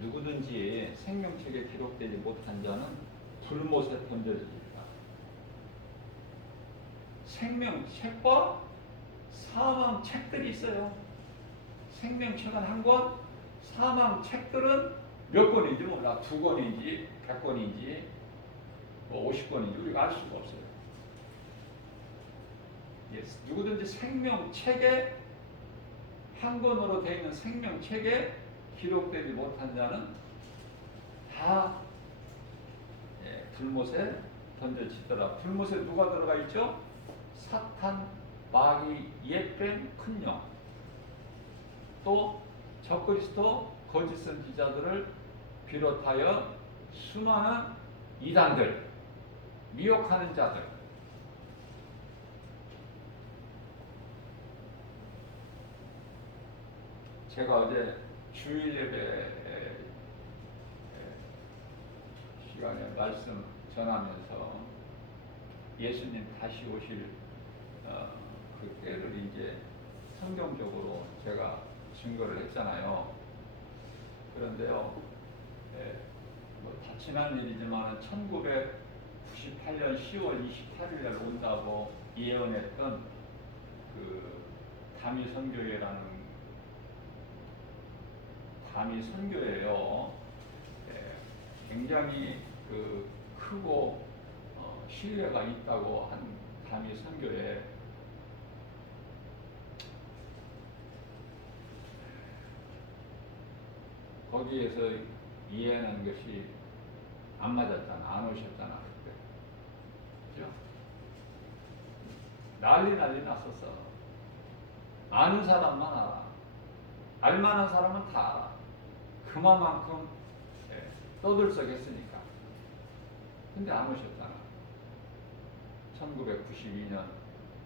누구든지 생명책에 기록되지 못한 자는 불못에 던져지리라. 생명책과 사망책들이 있어요. 생명책은 한 권, 사망책들은 몇 권인지 몰라. 2권인지 100권인지 50권인지 우리가 알 수가 없어요. 누구든지 생명책에 한 권으로 되어 있는 생명책에 기록되지 못한 자는 다 불못에 던져지더라. 불못에 누가 들어가 있죠? 사탄, 마귀, 옛뱀, 큰 영. 또 적그리스도, 거짓 선지자들을 비롯하여 수많은 이단들, 미혹하는 자들. 제가 어제 주일 예배 시간에 말씀 전하면서 예수님 다시 오실 그 때를 이제 성경적으로 제가 증거를 했잖아요. 그런데요, 뭐 다 지난 일이지만 1998년 10월 28일 날 온다고 예언했던 그 담이 선교회라는 담이 선교예요. 굉장히 그 크고 신뢰가 있다고 한 담이 선교에 거기에서 이해하는 것이 안 맞았잖아. 안 오셨잖아 그때. 그죠? 난리 났었어. 아는 사람만 알아. 알만한 사람은 다 알아. 그만큼 떠들썩했으니까. 근데 안 오셨잖아. 1992년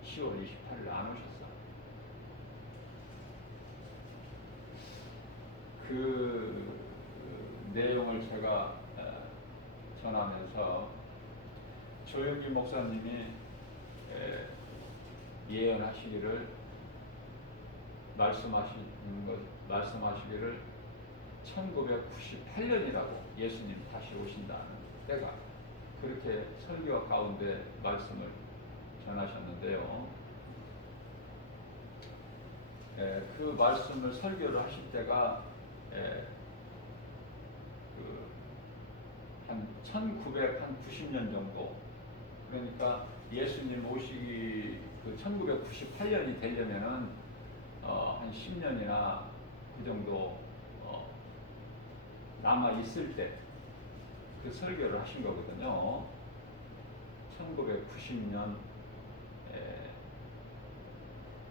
10월 28일 안 오셨어. 그 내용을 제가 전하면서 조영기 목사님이 예언하시기를 말씀하시기를 1998년이라고 예수님 다시 오신다는 때가 그렇게 설교 가운데 말씀을 전하셨는데요. 그 말씀을 설교를 하실 때가 한 1990년 정도. 그러니까 예수님 오시기 그 1998년이 되려면은 한 10년이나 그 정도 남아 있을 때 그 설교를 하신 거거든요. 1990년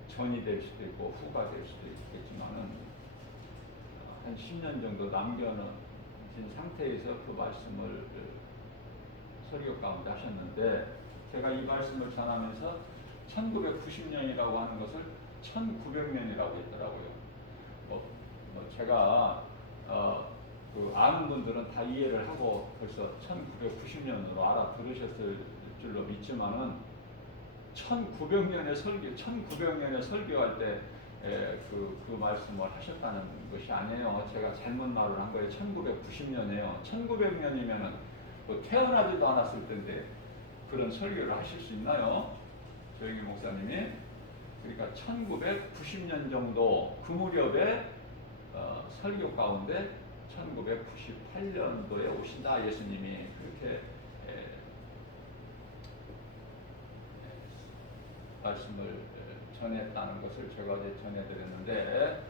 전이 될 수도 있고 후가 될 수도 있겠지만은 한 10년 정도 남겨놓은 상태에서 그 말씀을 설교 가운데 하셨는데 제가 이 말씀을 전하면서 1990년이라고 하는 것을 1900년이라고 했더라고요. 제가 그 아는 분들은 다 이해를 하고 벌써 1990년으로 알아들으셨을 줄로 믿지만은 1900년에 설교할 때 그 말씀을 하셨다는 것이 아니에요. 제가 잘못 말을 한 거예요. 1990년이에요. 1900년이면은 뭐 태어나지도 않았을 텐데 그런 설교를 하실 수 있나요? 조영기 목사님이. 그러니까 1990년 정도 그 무렵에 설교 가운데 1998년도에 오신다 예수님이 그렇게 말씀을 전했다는 것을 제가 어제 전해드렸는데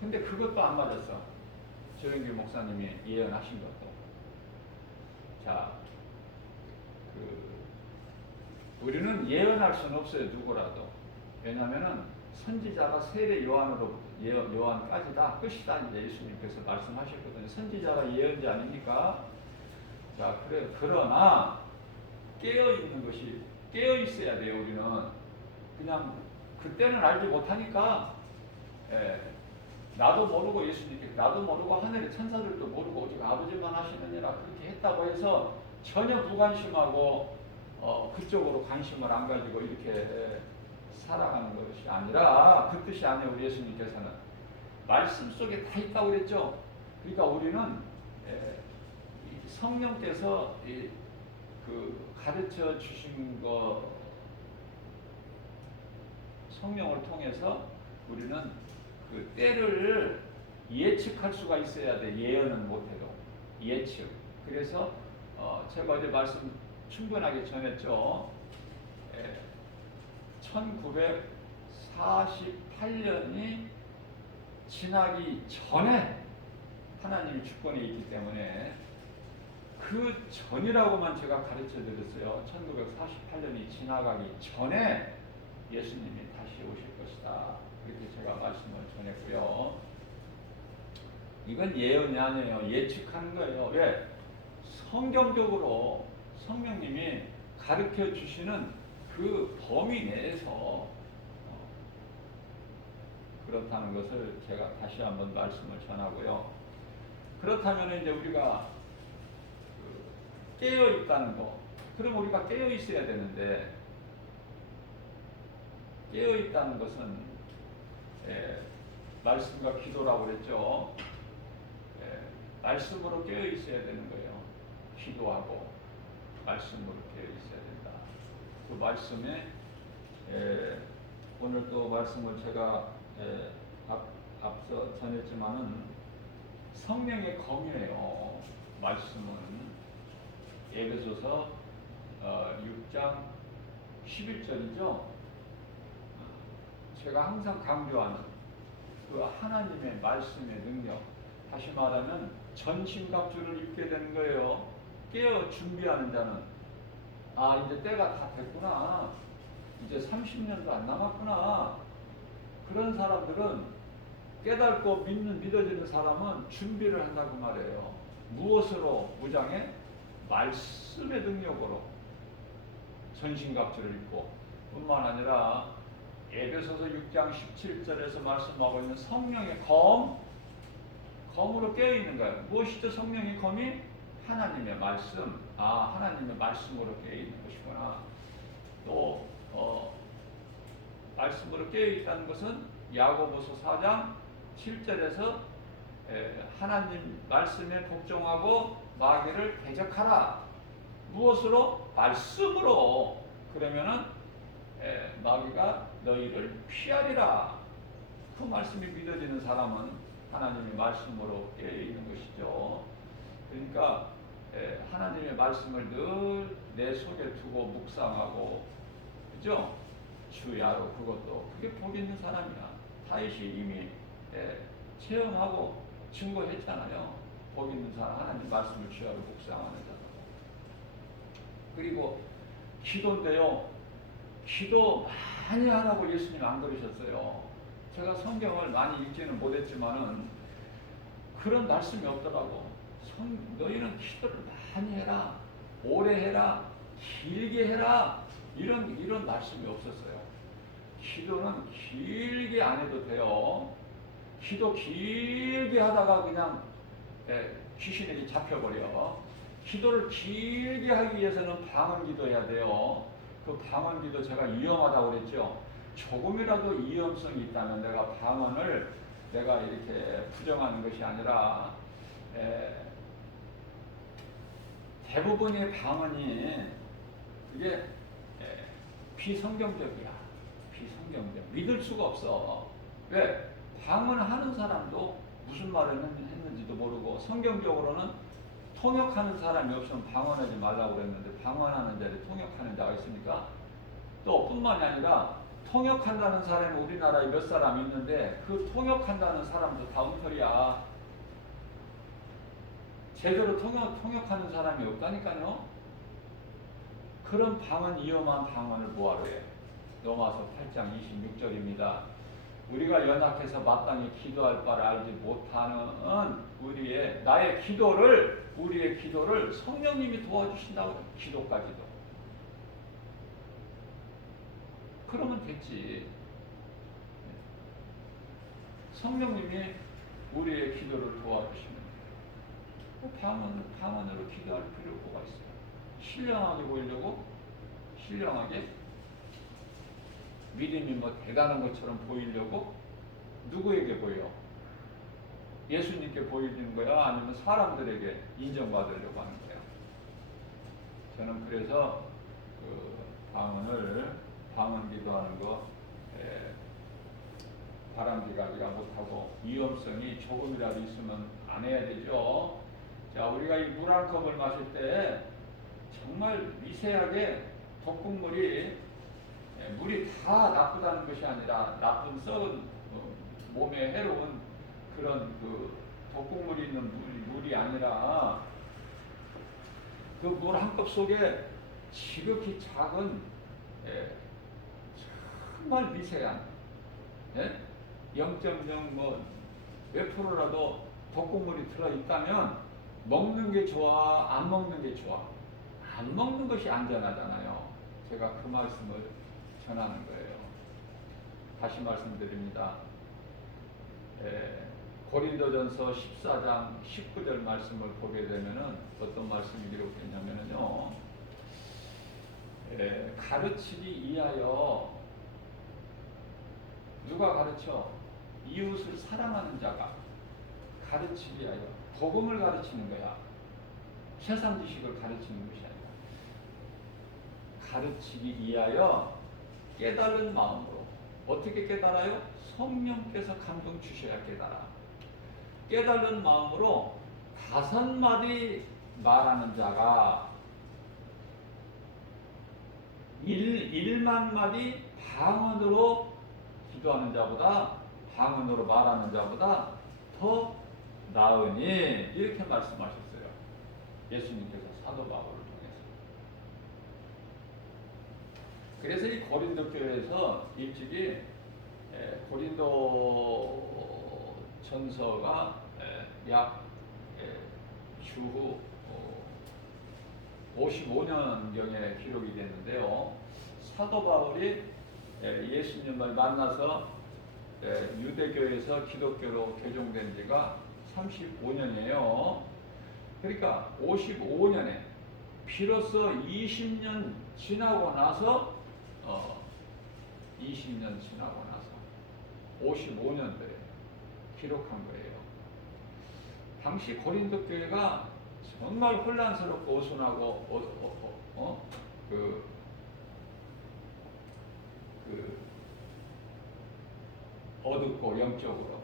근데 그것도 안 맞았어. 조영규 목사님이 예언하신 것도. 자, 우리는 예언할 수는 없어요. 누구라도. 왜냐하면은 선지자가 세례 요한까지 다 끝이다 이제 예수님께서 말씀하셨거든요. 선지자가 예언자 아닙니까? 자, 그러나 깨어 있어야 돼요. 우리는 그냥 그때는 알지 못하니까 나도 모르고 예수님께 나도 모르고 하늘의 천사들도 모르고 오직 아버지만 하시느니라 그렇게 했다고 해서 전혀 무관심하고 그쪽으로 관심을 안 가지고 이렇게 살아가는 것이 아니라 그 뜻이 아니에요. 우리 예수님께서는 말씀 속에 다 있다고 그랬죠. 그러니까 우리는 성령께서 그 가르쳐 주신 거 성령을 통해서 우리는 그 때를 예측할 수가 있어야 돼. 예언은 못해도 예측. 그래서 제가 어제 말씀 충분하게 전했죠. 1948년이 지나기 전에 하나님이 주권에 있기 때문에 그 전이라고만 제가 가르쳐 드렸어요. 1948년이 지나가기 전에 예수님이 다시 오실 것이다. 그렇게 제가 말씀을 전했고요. 이건 예언이 아니에요. 예측하는 거예요. 왜? 성경적으로 성령님이 가르쳐 주시는 그 범위 내에서 그렇다는 것을 제가 다시 한번 말씀을 전하고요. 그렇다면 이제 우리가 깨어 있다는 거. 그럼 우리가 깨어 있어야 되는데 깨어 있다는 것은 말씀과 기도라고 그랬죠. 말씀으로 깨어 있어야 되는 거예요. 기도하고 말씀으로 깨어 있어야 된다. 그 말씀에 오늘 또 말씀을 제가 앞서 전했지만은 성령의 검이에요. 말씀은 에베소서 6장 11절이죠. 제가 항상 강조하는 그 하나님의 말씀의 능력. 다시 말하면 전신갑주를 입게 되는 거예요. 깨어 준비하는 자는 이제 때가 다 됐구나. 이제 30년도 안 남았구나. 그런 사람들은 깨닫고 믿어지는 사람은 준비를 한다고 말해요. 무엇으로 무장해? 말씀의 능력으로 전신갑주를 입고 뿐만 아니라 에베소서 6장 17절에서 말씀하고 있는 성령의 검으로 깨어있는 거예요. 무엇이죠? 성령의 검이? 하나님의 말씀. 하나님의 말씀으로 깨어있는 것이구나. 또 말씀으로 깨어있다는 것은 야고보서 4장 7절에서 하나님 말씀에 복종하고 마귀를 대적하라. 무엇으로? 말씀으로. 그러면은 마귀가 너희를 피하리라. 그 말씀이 믿어지는 사람은 하나님의 말씀으로 깨어있는 것이죠. 그러니까 하나님의 말씀을 늘 내 속에 두고 묵상하고, 그죠? 주야로 그게 복 있는 사람이야. 다윗이 이미 체험하고 증거했잖아요. 복 있는 사람, 하나님 말씀을 주야로 묵상하는 자. 그리고 기도인데요. 기도 많이 하라고 예수님 안 그러셨어요. 제가 성경을 많이 읽지는 못했지만은 그런 말씀이 없더라고. 너희는 기도를 많이 해라, 오래 해라, 길게 해라, 이런 말씀이 없었어요. 기도는 길게 안 해도 돼요. 기도 길게 하다가 그냥 귀신에게 잡혀버려. 기도를 길게 하기 위해서는 방언 기도해야 돼요. 그 방언기도 제가 위험하다고 그랬죠. 조금이라도 위험성이 있다면 내가 방언을 내가 이렇게 부정하는 것이 아니라 대부분의 방언이 이게 비성경적이야. 비성경적. 믿을 수가 없어. 왜? 방언하는 사람도 무슨 말을 했는지도 모르고 성경적으로는 통역하는 사람이 없으면 방언하지 말라고 그랬는데 방언하는 자리 통역하는 자가 있습니까? 또 뿐만이 아니라 통역한다는 사람이 우리나라에 몇 사람 있는데 그 통역한다는 사람도 다 엉터리야. 제대로 통역하는 사람이 없다니까요. 그런 방언, 위험한 방언을 뭐하러 해? 로마서 8장 26절입니다. 우리가 연약해서 마땅히 기도할 바를 알지 못하는 우리의 기도를 성령님이 도와주신다고 해요. 기도까지도. 그러면 됐지. 성령님이 우리의 기도를 도와주시면 돼요. 방언으로 기도할 필요가 있어요. 신령하게 보이려고 신령하게 믿음이 뭐 대단한 것처럼 보이려고 누구에게 보여? 예수님께 보이는 거야? 아니면 사람들에게 인정받으려고 하는 거야? 저는 그래서 그 방언 기도하는 거 바람직하지가 못하고 위험성이 조금이라도 있으면 안 해야 되죠. 자, 우리가 이 물 한 컵을 마실 때 정말 미세하게 독극물이 물이 다 나쁘다는 것이 아니라 나쁜 썩은 몸에 해로운 그런 그 독극물이 있는 물이 아니라 그 물 한 컵 속에 지극히 작은 정말 미세한 0.0 몇 프로라도 독극물이 들어있다면 먹는 게 좋아? 안 먹는 게 좋아? 안 먹는 것이 안전하잖아요. 제가 그 말씀을 전하는 거예요. 다시 말씀드립니다. 고린도전서 14장 19절 말씀을 보게 되면은 어떤 말씀이 기록됐냐면요. 가르치기 위하여 누가 가르쳐? 이웃을 사랑하는 자가 가르치기 위하여 복음을 가르치는 거야. 세상 지식을 가르치는 것이 아니라 가르치기 위하여 깨달은 마음으로. 어떻게 깨달아요? 성령께서 감동 주셔야 깨달아. 깨달은 마음으로 5마디 말하는 자가 1만 마디 방언으로 기도하는 자보다, 방언으로 말하는 자보다 더 나으니, 이렇게 말씀하셨어요. 예수님께서 사도 바울을 통해서. 그래서 이 고린도 교회에서 일찍이 고린도 전서가 약 주후 55년경에 기록이 됐는데요. 사도 바울이 예수님을 만나서 유대교에서 기독교로 개종된 지가 35년이에요. 그러니까 55년에 비로소 20년 지나고 나서 55년도에 기록한 거예요. 당시 고린도 교회가 정말 혼란스럽고 어순하고 어둡고 영적으로.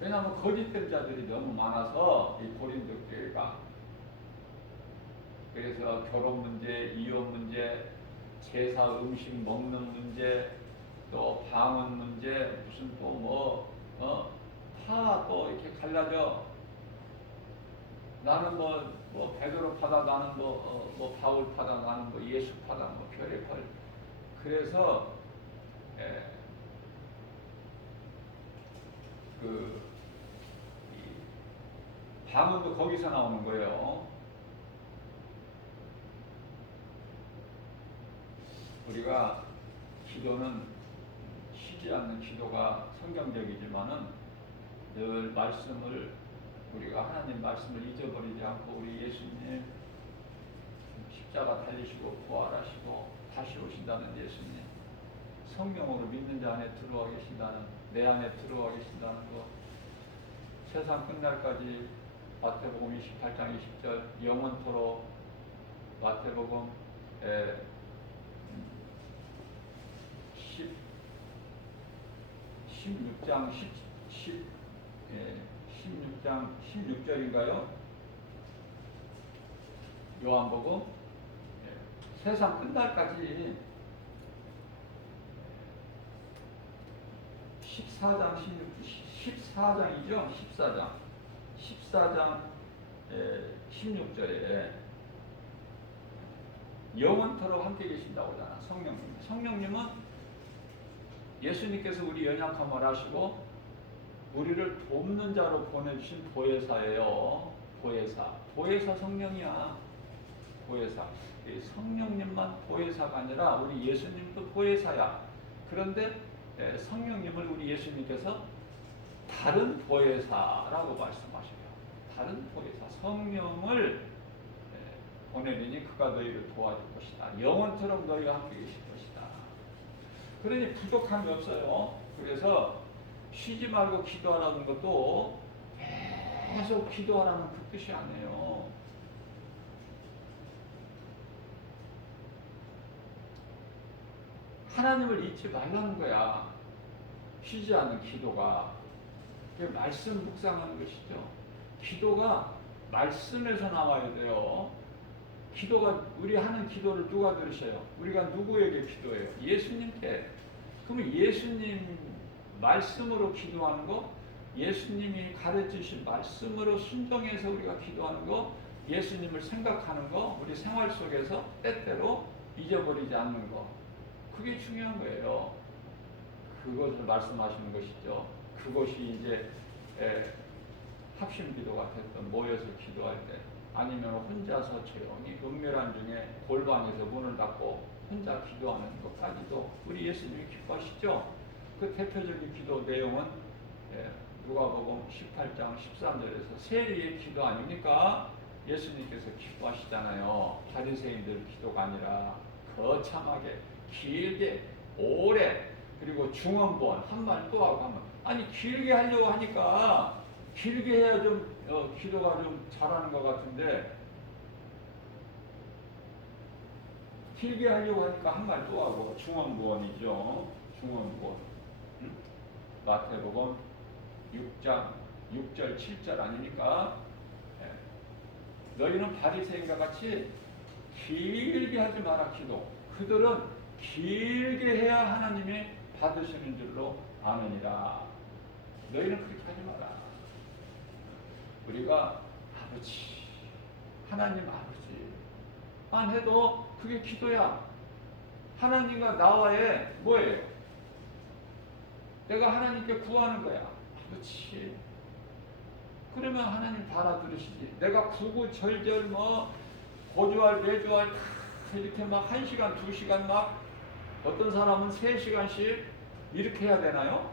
왜냐하면 거짓된 자들이 너무 많아서 이 고린도 교회가. 그래서 결혼 문제, 이혼 문제, 제사 음식 먹는 문제, 또 방언 문제, 무슨 또 다 또 이렇게 갈라져. 나는 뭐 베드로 파다, 나는 뭐 바울 파다, 나는 뭐 예수 파다, 뭐 별의별. 그래서 방언도 거기서 나오는 거예요. 우리가 기도는 쉬지 않는 기도가 성경적이지만은 늘 우리가 하나님 말씀을 잊어버리지 않고 우리 예수님 십자가 달리시고 부활하시고 다시 오신다는 예수님, 성령으로 믿는 자 안에 들어와 계신다는, 내 안에 들어와 계신다는 것, 세상 끝날까지 마태복음 28장 20절 영원토록, 마태복음 16장 16장 16절인가요? 요한복음 세상 끝날까지 14장 14장이죠. 14장 16절에 영원토록 함께 계신다고 하잖아. 성령님은 예수님께서 우리 연약함을 아시고 우리를 돕는 자로 보내주신 보혜사예요. 보혜사 성령이야. 보혜사. 성령님만 보혜사가 아니라 우리 예수님도 보혜사야. 그런데 성령님을 우리 예수님께서 다른 보혜사라고 말씀하셔요. 다른 보혜사, 성령을 보내리니 그가 너희를 도와줄 것이다. 영원토록 너희가 함께 계실 것이다. 그러니 부족함이 없어요. 그래서 쉬지 말고 기도하라는 것도 계속 기도하라는 그 뜻이 아니에요. 하나님을 잊지 말라는 거야. 쉬지 않는 기도가. 그게 말씀 묵상하는 것이죠. 기도가 말씀에서 나와야 돼요. 기도가, 우리 하는 기도를 누가 들으셔요? 우리가 누구에게 기도해요? 예수님께. 그러면 예수님 말씀으로 기도하는 거, 예수님이 가르치신 말씀으로 순종해서 우리가 기도하는 거, 예수님을 생각하는 거, 우리 생활 속에서 때때로 잊어버리지 않는 거, 그게 중요한 거예요. 그것을 말씀하시는 것이죠. 그것이 이제 합심 기도가 됐던, 모여서 기도할 때, 아니면 혼자서 조용히 은밀한 중에 골방에서 문을 닫고 혼자 기도하는 것까지도 우리 예수님이 기뻐하시죠. 그 대표적인 기도 내용은 누가복음 18장 13절에서 세리의 기도 아닙니까? 예수님께서 기뻐하시잖아요. 바리새인들 기도가 아니라 거창하게, 길게, 오래, 그리고 중언부언, 한 말 또 하고 하면, 아니 길게 하려고 하니까 길게 해야 좀 기도가 좀 잘하는 것 같은데, 길게 하려고 하니까 한 말 또 하고, 중언부언이죠. 중언부언. 마태복음 6장 6절 7절 아닙니까? 너희는 바리새인과 같이 길게 하지 마라. 기도. 그들은 길게 해야 하나님이 받으시는 줄로 아느니라. 너희는 그렇게 하지 마라. 우리가 아버지, 하나님 아버지 안 해도 그게 기도야. 하나님과 나와의 뭐예요? 내가 하나님께 구하는 거야. 아버지. 그러면 하나님 알아들으시지. 내가 구구절절 뭐 고주할 내주할 다 이렇게 막 1시간 2시간 막, 어떤 사람은 3시간씩 이렇게 해야 되나요?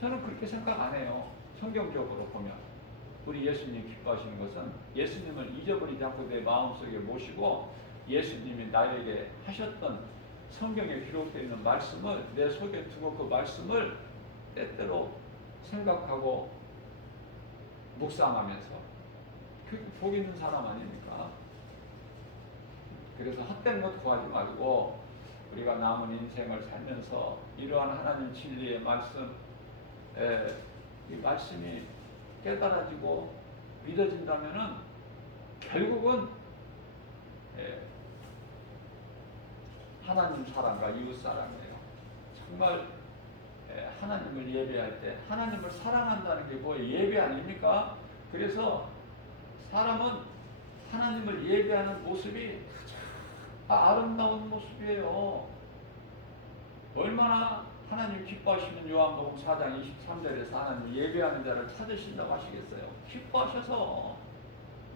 저는 그렇게 생각 안 해요. 성경적으로 보면 우리 예수님 기뻐하시는 것은 예수님을 잊어버리지 않고 내 마음속에 모시고, 예수님이 나에게 하셨던 성경에 기록되어 있는 말씀을 내 속에 두고 그 말씀을 때때로 생각하고 묵상하면서, 그 복 있는 사람 아닙니까? 그래서 헛된 것 구하지 말고 우리가 남은 인생을 살면서 이러한 하나님 진리의 말씀, 이 말씀이 깨달아지고 믿어진다면은 결국은 하나님 사랑과 이웃 사랑이에요. 정말 하나님을 예배할 때 하나님을 사랑한다는 게 뭐예요? 예배 아닙니까? 그래서 사람은 하나님을 예배하는 모습이 가장 아름다운 모습이에요. 얼마나 하나님 기뻐하시는 요한복음 4장 23절에서 하나님 예배하는 자를 찾으신다고 하시겠어요? 기뻐하셔서.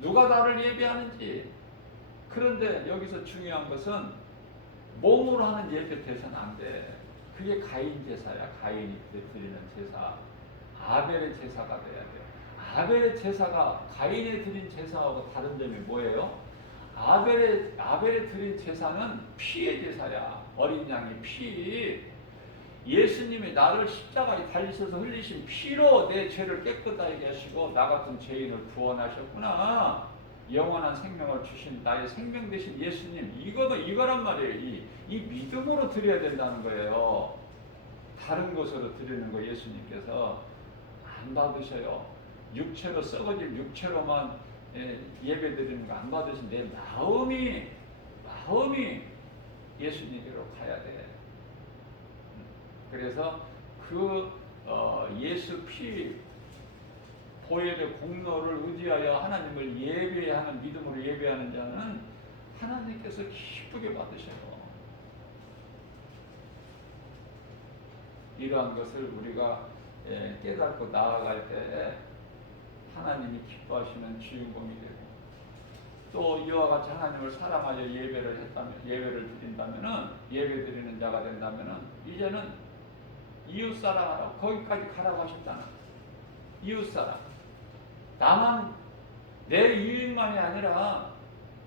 누가 나를 예배하는지. 그런데 여기서 중요한 것은 몸으로 하는 예배 돼서는 안 돼. 그게 가인 제사야. 가인이 드리는 제사. 아벨의 제사가 돼야 돼요. 아벨의 제사가 가인이 드린 제사하고 다른 점이 뭐예요? 아벨의 드린 제사는 피의 제사야. 어린 양의 피. 예수님이 나를 십자가에 달리셔서 흘리신 피로 내 죄를 깨끗하게 하시고 나 같은 죄인을 구원하셨구나. 영원한 생명을 주신 나의 생명 되신 예수님, 이거란 말이에요. 이 믿음으로 드려야 된다는 거예요. 다른 것으로 드리는 거 예수님께서 안 받으셔요. 육체로 썩어질 육체로만 예배 드리는 거 안 받으신 내 마음이 예수님께로 가야 돼. 그래서 예수 피 보혈의 공로를 의지하여 하나님을 예배하는, 믿음으로 예배하는 자는 하나님께서 기쁘게 받으셔요. 이러한 것을 우리가 깨닫고 나아갈 때 하나님이 기뻐하시는 주인공이 되고, 또 이와 같이 하나님을 사랑하여 예배를 드린다면은, 예배 드리는 자가 된다면은, 이제는 이웃사랑하라고, 거기까지 가라고 하셨잖아. 이웃사랑. 나만, 내 이익만이 아니라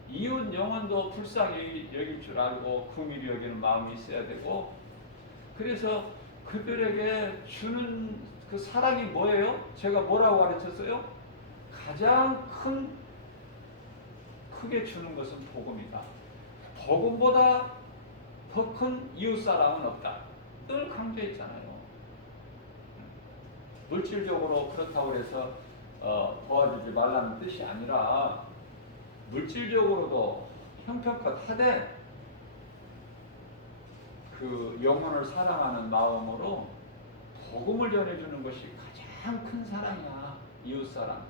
이웃 영혼도 불쌍히 여길 줄 알고 긍휼히 여기는 마음이 있어야 되고, 그래서 그들에게 주는 그 사랑이 뭐예요? 제가 뭐라고 가르쳤어요? 가장 크게 주는 것은 복음이다. 복음보다 더 큰 이웃사랑은 없다. 늘 강조했잖아요. 물질적으로 그렇다고 해서 도와주지 말라는 뜻이 아니라, 물질적으로도 형편껏 하되 그 영혼을 사랑하는 마음으로 복음을 전해주는 것이 가장 큰 사랑이야. 이웃사랑.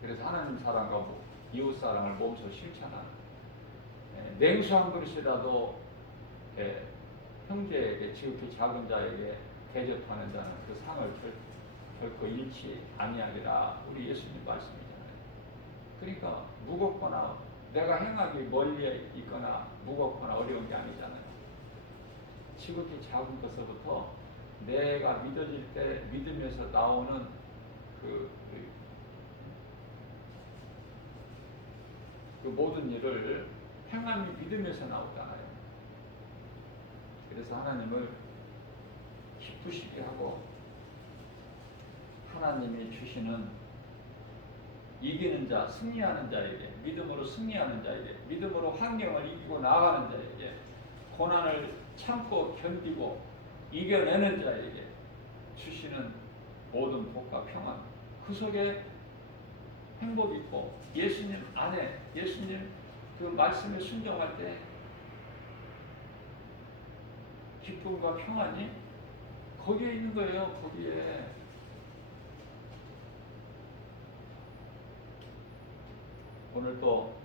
그래서 하나님 사랑과 이웃사랑을 몸소 실천하는, 냉수 한 그릇이라도 형제에게, 지극히 작은 자에게 대접하는 자는 그 상을 결코 잃지 아니하리라. 우리 예수님 말씀이잖아요. 그러니까 무겁거나 내가 행하기 멀리 있거나 무겁거나 어려운 게 아니잖아요. 지극히 작은 것서부터 내가 믿어질 때 믿음에서 나오는 그 모든 일을 행함이 믿음에서 나오잖아요. 그래서 하나님을 기쁘시게 하고, 하나님이 주시는 이기는 자, 승리하는 자에게, 믿음으로 승리하는 자에게, 믿음으로 환경을 이기고 나아가는 자에게, 고난을 참고 견디고 이겨내는 자에게 주시는 모든 복과 평안, 그 속에 행복이 있고, 예수님 안에, 예수님 그 말씀에 순종할 때 기쁨과 평안이 거기에 있는 거예요. 거기에. 오늘 또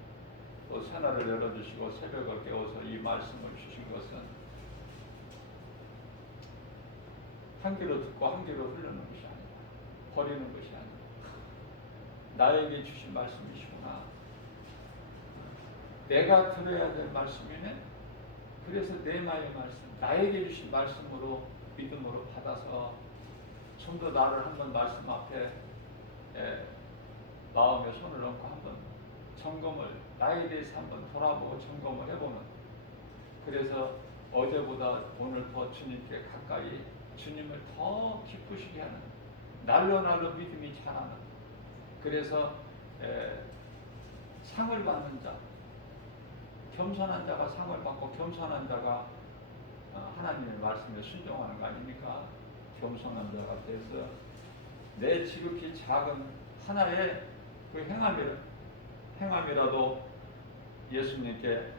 새날을 열어주시고 새벽을 깨워서 이 말씀을 주신 것은 한 귀로 듣고 한 귀로 흐르는 것이 아니라, 버리는 것이 아니라 나에게 주신 말씀이시구나. 내가 들어야 될 말씀이네. 그래서 내 마음의 말씀, 나에게 주신 말씀으로 믿음으로 받아서 좀 더 나를 한번 말씀 앞에 마음에 손을 얹고 한번 점검을, 나에 대해서 한번 돌아보고 점검을 해보는, 그래서 어제보다 오늘 더 주님께 가까이, 주님을 더 기쁘시게 하는, 날로 믿음이 자라는, 그래서 상을 받는 자, 겸손한 자가 상을 받고 겸손한 자가 하나님의 말씀에 순종하는 거 아닙니까? 겸손한 자가 돼서 내 지극히 작은 하나의 그 행함이라도 예수님께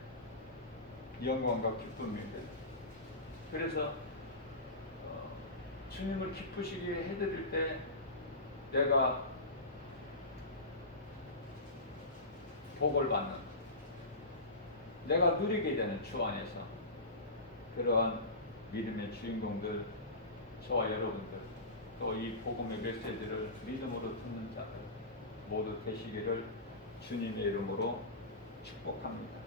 영광과 기쁨이 돼요. 그래서 주님을 기쁘시게 해드릴 때 내가 복을 받는, 내가 누리게 되는 주 안에서 그러한 믿음의 주인공들, 저와 여러분들, 또 이 복음의 메시지를 믿음으로 듣는 자들 모두 되시기를 주님의 이름으로 축복합니다.